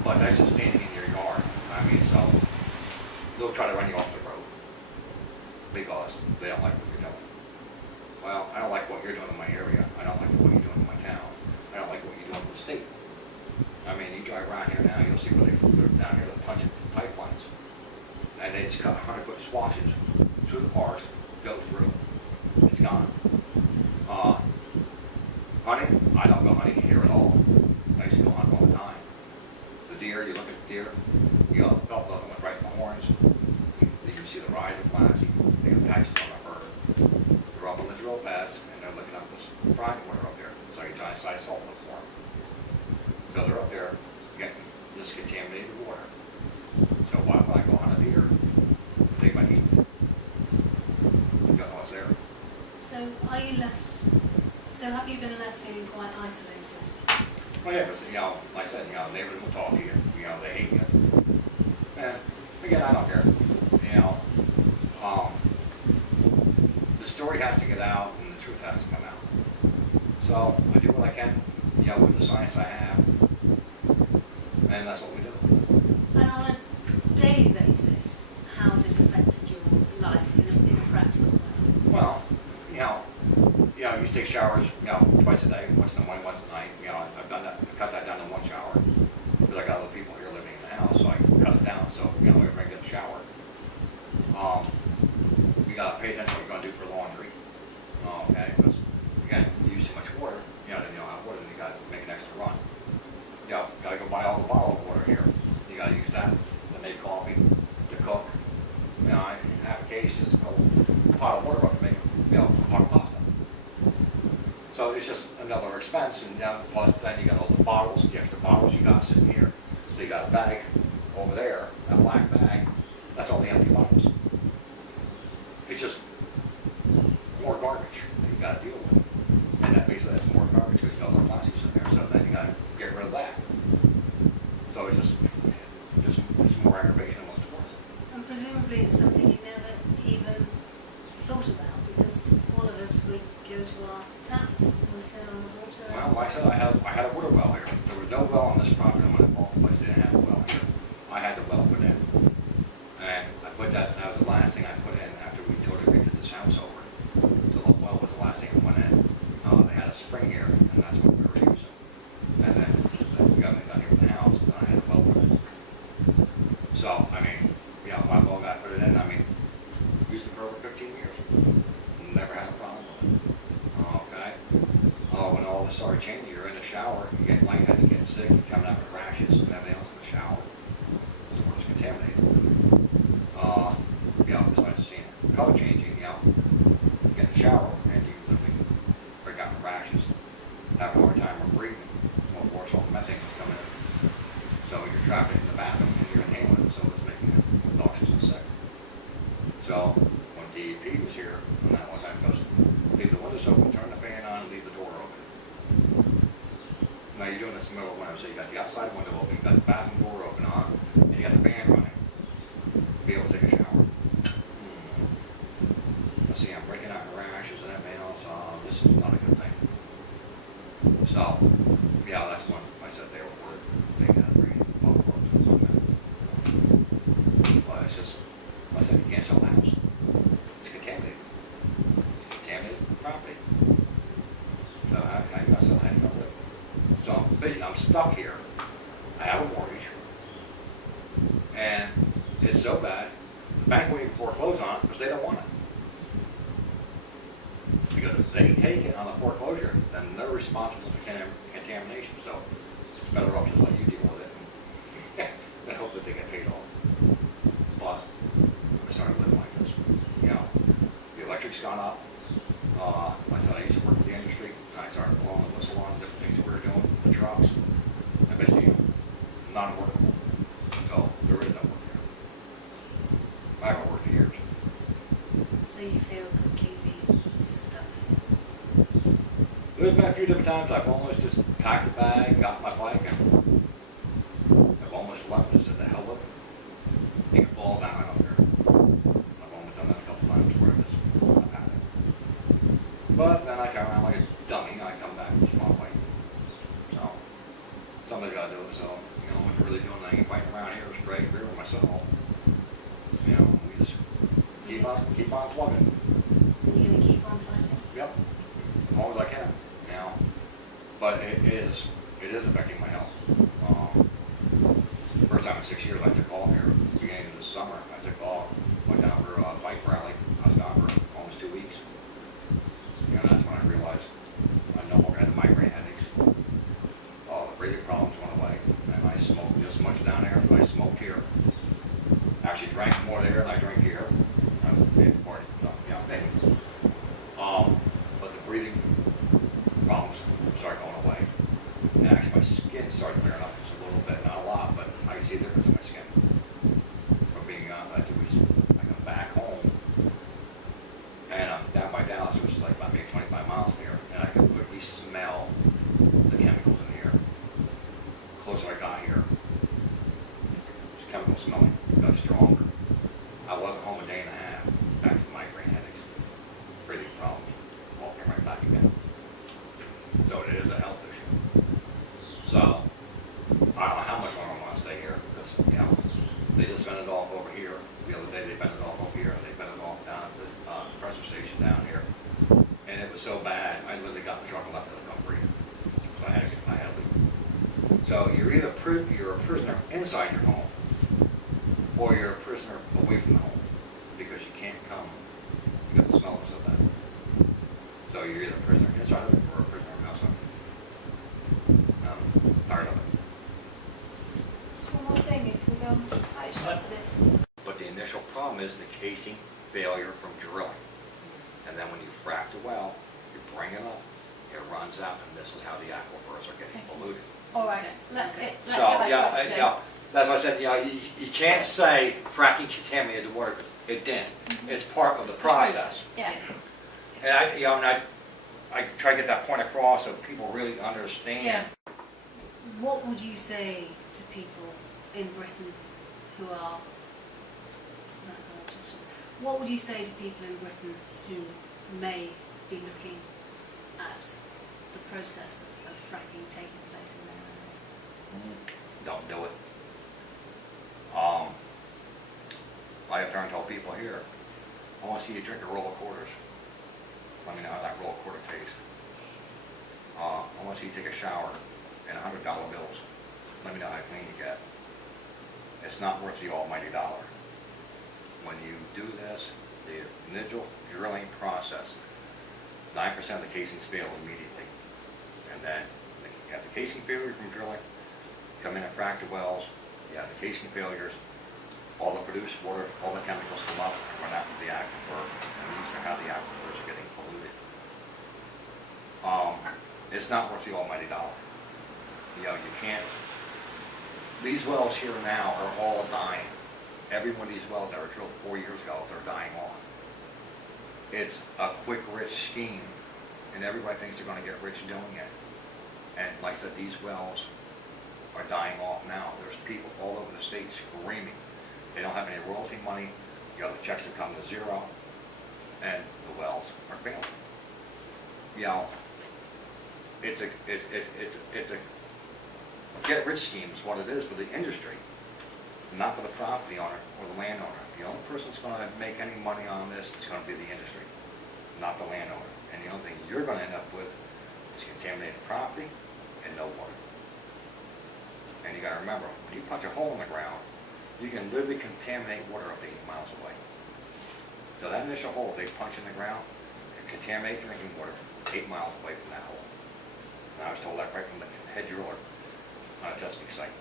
But that's just standing in your yard. I mean, so they'll try to run you off the road because they don't like what you're doing. Well, I don't like what you're doing in my area. I don't like what you're doing in my town. I don't like what you're doing in the state. I mean, you drive around here now, you'll see where they're down here, they're punching pipelines. And they just cut 100-foot swatches through the parks, go through. It's gone. Hunting, I don't go hunting here at all. I used to go hunt all the time. The deer, you look at the deer, you know, the belt buckle went right in the horns. You can see the rise of glass, they got patches on the herd. They're up on the drill pads, and they're looking up this brine water up there. So you're trying to size salt look for them. So they're up there getting this contaminated water. So why would I go hunt a deer? Take my heat. You don't know what's there. So are you left, so have you been left feeling quite isolated? Well, yeah, but, you know, like I said, you know, neighbors will talk to you, you know, they hate you. And again, I don't care. You know, the story has to get out and the truth has to come out. So I do what I can, you know, with the science I have. And that's what we do. And on a daily basis, how has it affected your life in a practical way? Well, you know, you take showers, you know, twice a day, once in the morning, once at night. You know, I've done that, I cut that down to one shower because I got other people here living in the house, so I cut it down so, you know, everybody gets a shower. You gotta pay attention to what you're gonna do for laundry. Okay, because again, you use too much water, you know, then you don't have water, then you gotta make an extra run. You know, gotta go buy all the bottled water here. You gotta use that to make coffee, to cook. You know, I have a case just to fill a pot of water up to make, you know, a pot of pasta. So it's just another expense, and then plus then you got all the bottles, the extra bottles you got sitting here. So you got a bag over there, a black bag. That's all the empty bottles. It's just more garbage that you got to deal with, and that basically that's more garbage because you got all the plastics in there. So then you got to get rid of that. So it's just it's more aggravation than what's worth. And presumably it's something you never even thought about, because all of us, we go to our taps and turn on the water. Well, like I said, I had a water well here. There was no well on this property when I bought the place. They didn't have a well here. I had the well put in. And I put that was the last thing I put in after we totally redid this house over. So the well was the last thing that went in. They had a spring here, and that's what we were using. And then we got me down here with the house, and I had a well put in. So, I mean, you know, my well got put it in. I mean, used it for over 15 years. Never had a problem with it. Okay. When all this started changing, you're in the shower, you get lightheaded, you get sick, you're coming out with rashes and everything else in the shower. So we're just contaminated. You know, besides seeing color changing, you know, you get in the shower and you literally break out in rashes, have a hard time breathing. Well, of course, all the methane is coming in. So you're trapped in the bathroom and you're inhaling it, so it's making you nauseous and sick. So when DEP was here, and that one time goes, leave the windows open, turn the fan on, and leave the door open. Now you're doing this in the middle of winter, so you got the outside window open, you got the bathroom door open on, and you got the fan running. Be able to take a shower. Let's see, I'm breaking out in rashes and everything else. This is not a good thing. So, yeah, that's when I said they were worried. They had to bring both works or something. But it's just, I said, you can't sell the house. It's contaminated. It's contaminated property. So how can I not sell anything of it? So basically, I'm stuck here. I have a mortgage. And it's so bad, the bank won't even foreclose on it because they don't want it. Because if they take it on the foreclosure, then they're responsible for contamination, so it's better off just let you deal with it and hope that they get paid off. But I started living like this. You know, the electric's gone up. Like I said, I used to work with the industry, and I started blowing the whistle on different things that we were doing with the trucks. And basically, non-workable. So there is no work here. I haven't worked for years. So you feel completely stuck. There's been a few different times I've almost just packed a bag, got my bike, and I've almost left and said, the hell with it. You can fall down, I don't care. I've almost done that a couple times where I just I've had it. But then I turn around like a dummy, and I come back with a small bike. So, somebody's got to do it, so, you know, what you're really doing, I ain't biking around here, straight through with myself. You know, we just keep on plugging. And you're going to keep on fighting? Yep, as long as I can, you know. But it is affecting my health. First time in 6 years I took off here, beginning of this summer. I took off, went down for a bike rally. I was gone for almost 2 weeks. And that's when I realized I no longer had the migraine headaches. All the breathing problems went away. And I smoked just as much down there as I smoked here. I actually drank more there than I drink here. I'm a big party, so, you know. But the breathing problems started going away. And actually my skin started clearing up just a little bit, not a lot, but I can see a difference in my skin. From being gone like 2 weeks, I come back home, and I'm down by Dallas, which is like about maybe 25 miles from here, and I could quickly smell the chemicals in the air. The closer I got here, this chemical smelling got stronger. I wasn't home a day and a half, back to migraine headaches, breathing problems, walking right back again. So it is a health issue. So I don't know how much longer I want to stay here, because, you know, they just spent it off over here. The other day they spent it off over here, and they spent it off down at the compressor station down here. And it was so bad, I literally got in the truck and left it to come breathe. So I had to leave. So you're either you're a prisoner inside your home, or you're a prisoner away from the home, because you can't come because the smell is so bad. So you're either a prisoner inside of it or a prisoner outside of it. I'm tired of it. Just one more thing, if we go on to tight shot for this. But the initial problem is the casing failure from drilling. And then when you frack the well, you bring it up, it runs out, and this is how the aquifers are getting polluted. All right, let's get So, back yeah, to that. yeah, that's why I said, you know, you can't say fracking contaminated the water. It didn't. It's part of the process. Yeah. And I try to get that point across so people really understand. Yeah. What would you say to people in Britain who are... What would you say to people in Britain who may be looking at the process of fracking taking place in their area? Don't do it. I have turned to tell people here, I want to see you drink a roll of quarters. Let me know how that roll of quarter tastes. I want to see you take a shower in $100 bills. Let me know how clean you get. It's not worth the almighty dollar. When you do this, the initial drilling process, 9% of the casings fail immediately. And then you have the casing failure from drilling, come in and frack the wells, you have the casing failures, all the produced water, all the chemicals come up and run out to the aquifer, and these are how the aquifers are getting polluted. It's not worth the almighty dollar. You know, you can't, these wells here now are all dying. Every one of these wells that were drilled 4 years ago, they're dying off. It's a quick, rich scheme, and everybody thinks they're going to get rich doing it. And like I said, these wells are dying off now. There's people all over the state screaming. They don't have any royalty money. You know, the checks have come to zero, and the wells are failing. You know, it's a get-rich scheme is what it is for the industry, not for the property owner or the landowner. The only person that's going to make any money on this is going to be the industry, not the landowner. And the only thing you're going to end up with is contaminated property and no water. And you got to remember, when you punch a hole in the ground, you can literally contaminate water up to 8 miles away. So that initial hole they punch in the ground can contaminated drinking water 8 miles away from that hole. And I was told that right from the head driller on a Chesapeake site.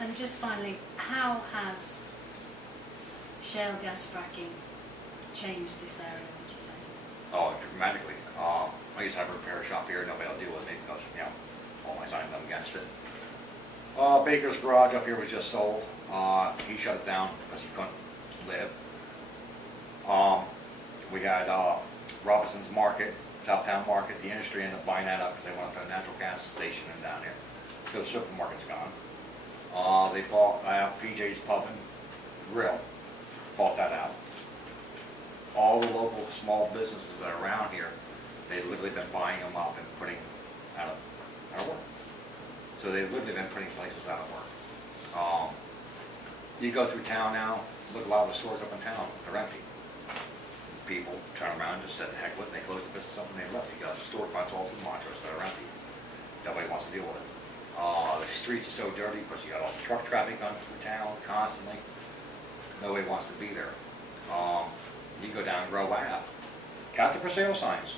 And just finally, how has shale gas fracking changed this area, would you say? Oh, dramatically. I used to have a repair shop here, nobody will deal with me because, you know, all my signs I'm against it. Baker's Garage up here was just sold. He shut it down because he couldn't live. We had Robinson's Market, Southtown Market. The industry ended up buying that up because they wanted a natural gas station in down here. So the supermarket's gone. They bought PJ's Pub and Grill. Bought that out. All the local small businesses that are around here, they've literally been buying them up and putting out of work. So they've literally been putting places out of work. You go through town now, look, a lot of the stores up in town, they're empty. People turn around and just said, heck with it, they closed the business up and they left. You got store fronts all through Montrose that are empty. Nobody wants to deal with it. The streets are so dirty because you got all the truck traffic going through town constantly. Nobody wants to be there. You go down Grove Ave, got the for sale signs.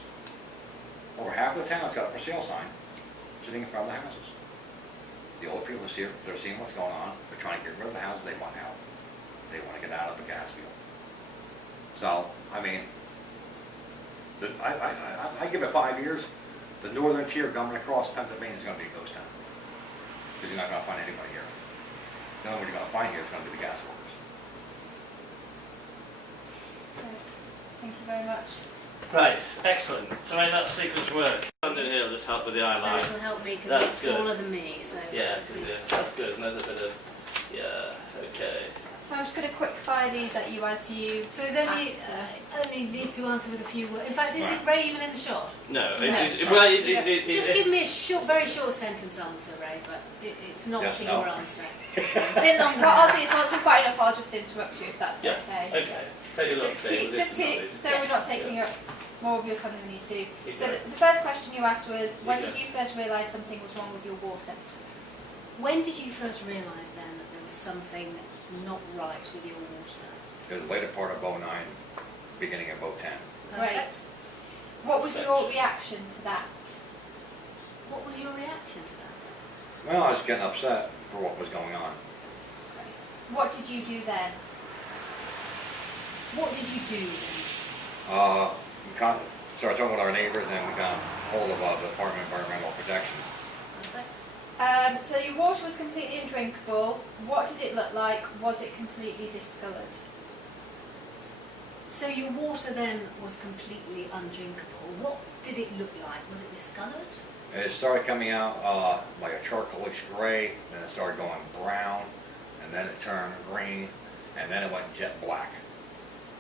Over half of the town's got a for sale sign sitting in front of the houses. The older people are here, they're seeing what's going on, they're trying to get rid of the houses they want out. They want to get out of the gas field. So, I mean, I give it 5 years, the northern tier coming across Pennsylvania is going to be a ghost town. Because you're not going to find anybody here. The only one you're going to find here is going to be the gas workers. Great. Thank you very much. Right, excellent. To make that sequence work. London Hill just help with the eyeline. That will help me because That's it's good. taller than me, so. Yeah, that's good. And there's a bit of, yeah, okay. So I'm just going to quick fire these at you as you. So is only, asked only need to answer with a few words. In fact, is it Ray even in the shot? No, No, just give me a short, very short sentence answer, Ray, but it's not Yes, for no. your answer. a bit longer. What I'll do is once we've got enough, I'll just interrupt you if that's Yeah, okay. okay. Take a look, Just Dave. keep, We'll just listen to, to so these. we're not taking up more of your time than you need to. Keep So going. the first question you asked was, when Keep did you first realise something was wrong with your water? When did you first realise then that there was something not right with your water? It was the later part of 09, beginning of 010. Perfect. What was your reaction to that? What was your reaction to that? Well, I was getting upset for what was going on. What did you do then? What did you do then? We started talking with our neighbors and we got hold of the Department of Environmental Protection. Perfect. So your water was completely undrinkable. What did it look like? Was it completely discoloured? So your water then was completely undrinkable. What did it look like? Was it discoloured? It started coming out like a charcoalish gray, then it started going brown, and then it turned green, and then it went jet black.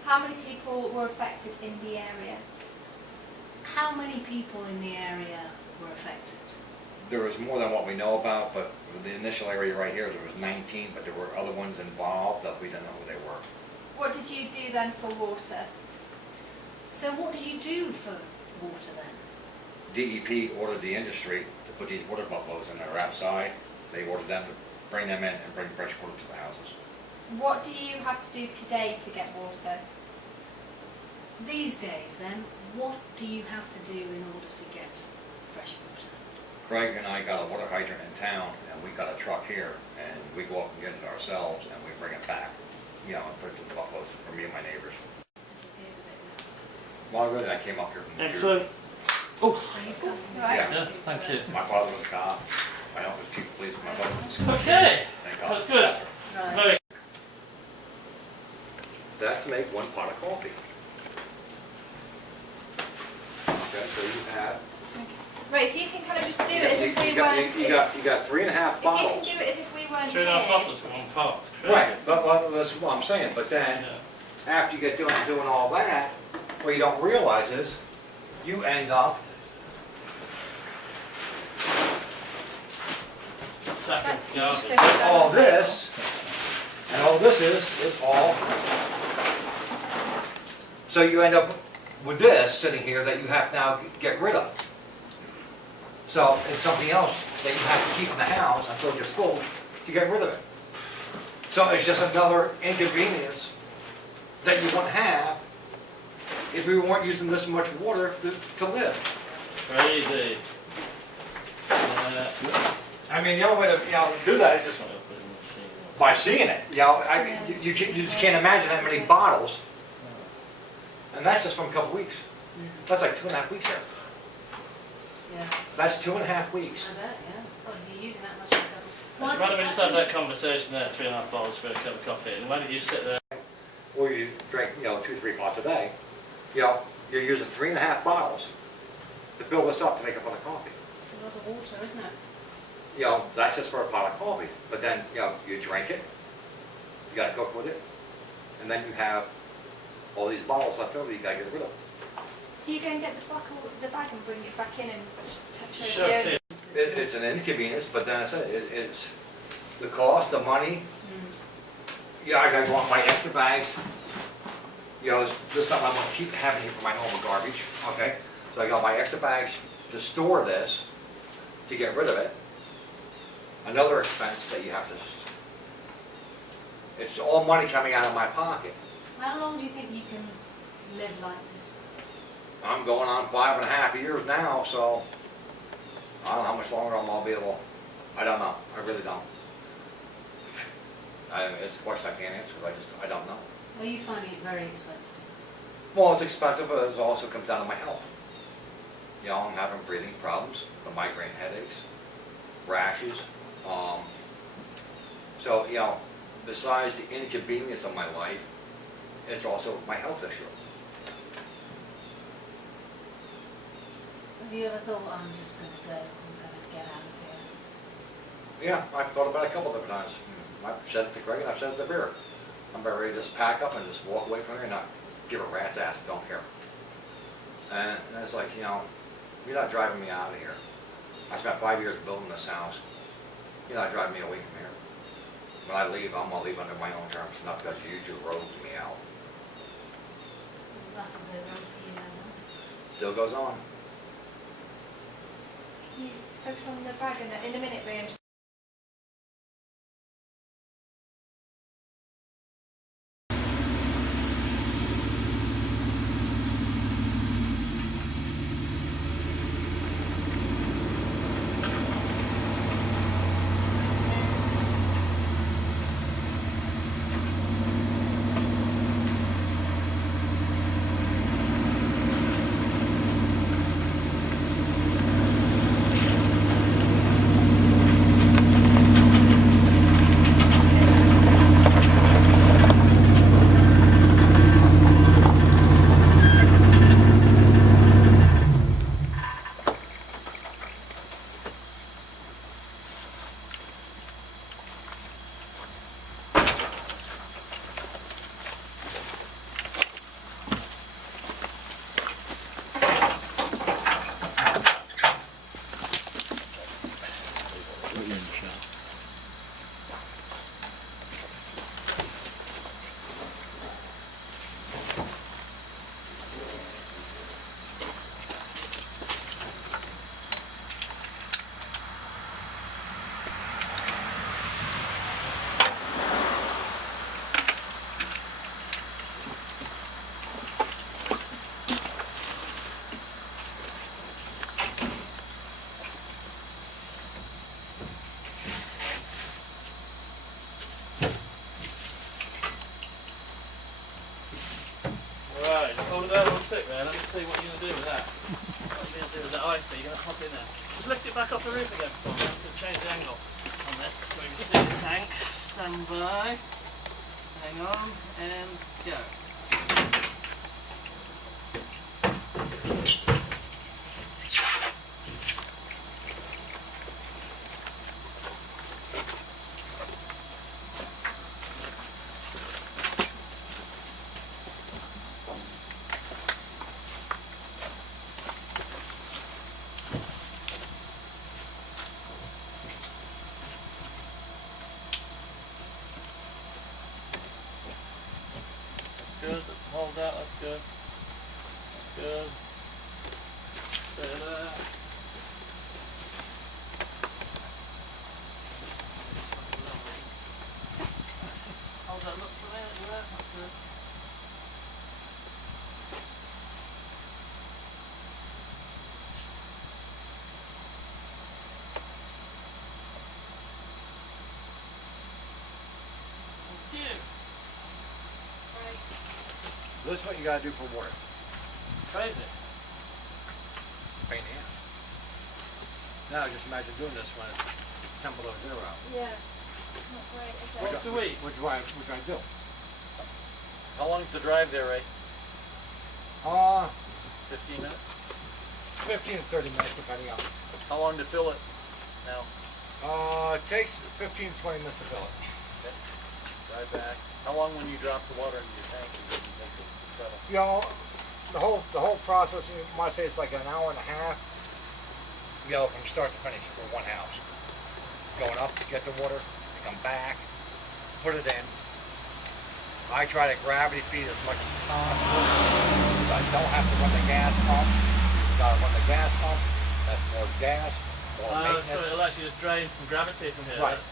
How many people were affected in the area? How many people in the area were affected? There was more than what we know about, but the initial area right here, there was 19, but there were other ones involved that we didn't know who they were. What did you do then for water? So what did you do for water then? DEP ordered the industry to put these water buffaloes in there outside. They ordered them to bring them in and bring fresh water to the houses. What do you have to do today to get water? These days then, what do you have to do in order to get fresh water? Craig and I got a water hydrant in town, and we got a truck here, and we go up and get it ourselves, and we bring it back, you know, and put it to the buffaloes for me and my neighbors. It's disappeared a bit now. Well, really, I came up here from New Jersey. Excellent. Oh, So you've come from Right. New yeah, Jersey, thank but- you. My father was a cop. My uncle was chief of police. My brother was a school teacher. Okay, Thank God. that's good. Right. Very That's to make 1 pot of coffee. Okay, so you have. Right, if you can kind of just do it as if we You got- weren't. you got 3.5 If you can bottles. do it as if we weren't 2.5 here. bottles for 1 pot. Right, but that's what I'm saying. But then, Yeah. after you get doing all that, what you don't realize is, you end up Sack of Can you just garbage. go through that all and say- this, and all this is all. So you end up with this sitting here that you have to now get rid of. So it's something else that you have to keep in the house until it gets full to get rid of it. So it's just another inconvenience that you wouldn't have if we weren't using this much water to live. Crazy. I mean, the only way to, do that is just by seeing it. You just can't imagine that many bottles. And that's just from a couple weeks. That's like 2.5 weeks there. Yeah, That's 2.5 weeks. I bet, yeah. Well, you're using that much of Why don't we just have that conversation there, 3.5 bottles for a cup of coffee, and why don't you sit there? Or you drink, 2-3 pots a day. You're using 3.5 bottles to fill this up to make a pot of coffee. It's a lot of water, isn't it? That's just for a pot of coffee. But then, you drink it, you gotta cook with it, and then you have all these bottles left over you gotta get rid of. Do you go and get the bag and bring it back in and Sure. It's an inconvenience, but then I said, it's the cost, the money. I gotta go out and buy extra bags. This is something I'm gonna keep having here for my normal garbage, okay? So I gotta buy extra bags to store this, to get rid of it. Another expense that you have to, it's all money coming out of my pocket. How long do you think you can live like this? I'm going on 5.5 years now, so I don't know how much longer I'm gonna be able, I don't know, I really don't. It's a question I can't answer, because I don't know. Are you finding it very expensive? Well, it's expensive, but it also comes down to my health. I'm having breathing problems, the migraine headaches, rashes. So, besides the inconvenience of my life, it's also my health issue. Have you ever thought, I'm just going to go, I'm going to get out of here? Yeah, I've thought about it a couple different times. I've said it to Craig and I've said it to Beer. I'm about ready to just pack up and just walk away from here and not give a rat's ass, don't care. And it's like, you're not driving me out of here. I spent 5 years building this house. You're not driving me away from here. When I leave, I'm going to leave under my own terms, not because you two rolled me out. That'll go wrong for you now. Still goes on. You focus on the bag and in a minute, Graham. Hold that one tick there, let me see what you're going to do with that. What are you going to do with that ice? You're going to hop in there. Just lift it back off the roof again for me. I'm going to change the angle on this so we can see the tank. Stand by. Hang on, and go. Good, let's hold that, that's good. That's good. Stay there. Hold that look for there, that's good. This is what you gotta do for water. Trade it. Pain in the ass. Now just imagine doing this when it's 10 below zero out. Yeah. Not great, is it? Once a week. Which I do. How long's the drive there, Ray? 15 minutes? 15 to 30 minutes depending on. How long to fill it now? It takes 15 to 20 minutes to fill it. Okay. Drive back. How long when you drop the water into your tank and then make it settle? You know, the whole process, you might say it's like an hour and a half. You know, from start to finish for one house. Going up to get the water, to come back, put it in. I try to gravity feed as much as possible. So I don't have to run the gas pump. Gotta run the gas pump. That's more gas, more maintenance. So it'll actually just drain from gravity from here. Right.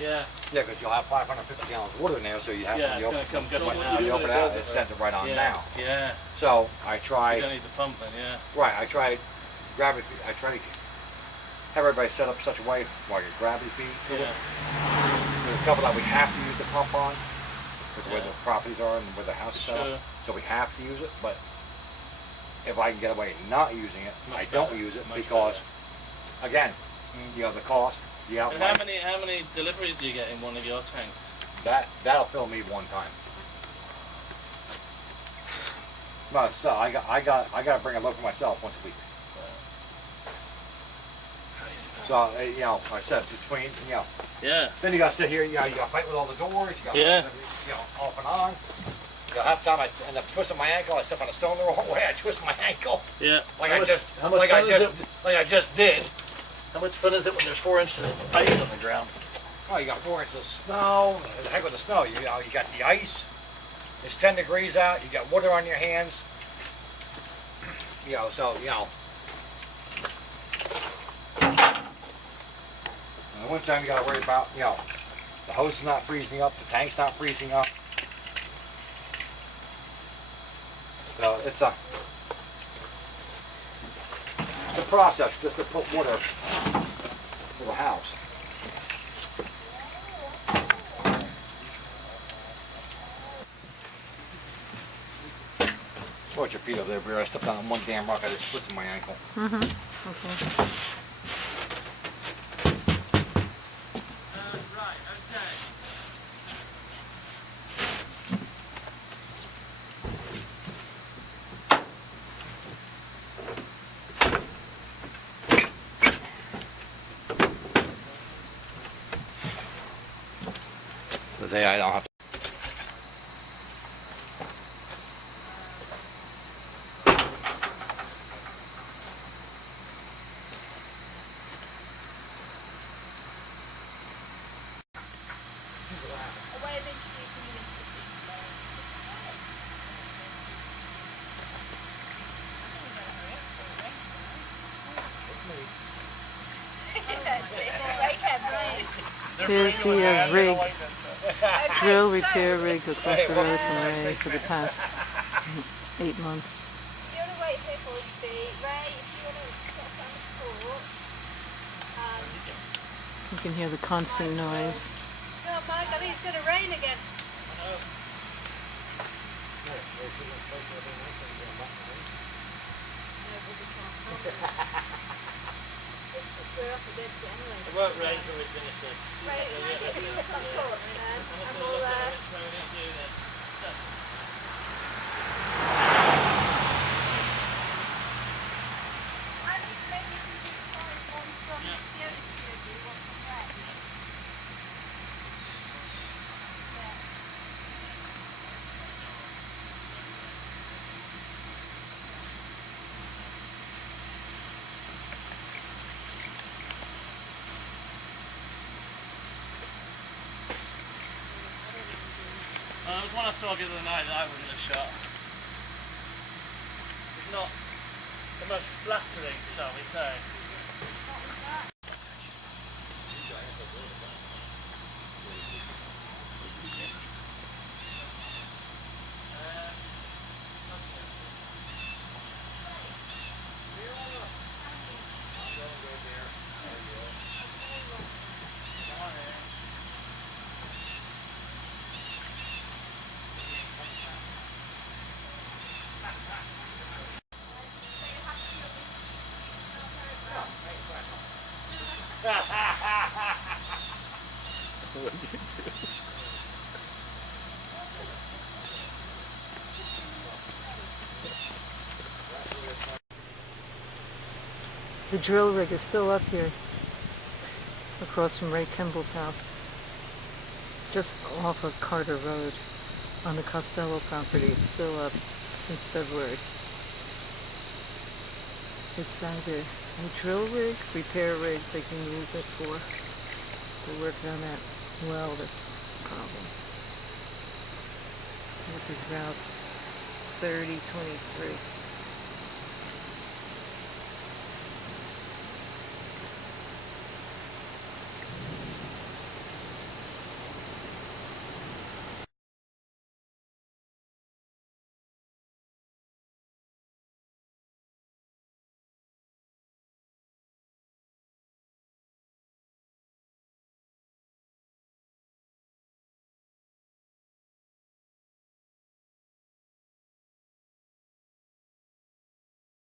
Yeah. Yeah, because you'll have 550 gallons of water in there, so you have Yeah, to it's going to come gushing when out. you open it out, it sends it right on Yeah. down. Yeah. So I try. You don't need the pump then, yeah. Right, I try to have everybody set up such a way like a gravity feed to it. Yeah. There's a couple that we have to use the pump on, with the way the properties are and where the house is set Sure. up. So we have to use it, but if I can get away not using it, I don't use it Much because, again, you know, the cost, the And outlay, how many deliveries do you get in one of your tanks? that'll fill me one time. But so I got to bring a load for myself once a week. So you know, I said between, you know, Yeah. then you got to sit here, you know, you got to fight with all the doors, you got to, Yeah. you know, off and on. You know, half the time I end up twisting my ankle, I step on a stone the wrong way, I twist my ankle. Yeah. Like How much I just did. How much fun is it when there's 4 inches of ice on the ground? Oh, you got 4 inches of snow. The heck with the snow. You know, you got the ice. It's 10 degrees out. You got water on your hands. You know, so you know. And the one time you got to worry about, you know, the hose is not freezing up, the tank's not freezing up. So it's a process just to put water to the house. Watch your feet over there, Bear. I stepped on one damn rock. I just twisted my ankle. Okay. Right, okay. I don't have to. A way of introducing you into the piece, though. Here's the rig, drill repair rig across the road from Ray for the past 8 months. If you want to wait here for us, Ray, if you want to get down the court, You can hear the constant noise. oh Mike, I think it's going to rain again. It's just we're up against it anyway. It won't rain till we finish this. Ray, can I get you up on the porch then? And Honestly, we'll, look at it, so we didn't do this. So, I think maybe if you just find one from the Fiona's studio, one from Rex. Yeah. there was one I saw the other night that I wouldn't have shot. It's not the most flattering, shall we say. The drill rig is still up here, across from Ray Kemble's house, just off of Carter Road on the Costello property. It's still up since February. It's either a drill rig, repair rig, they can use it for. They're working on that well, this problem. This is Route 3023.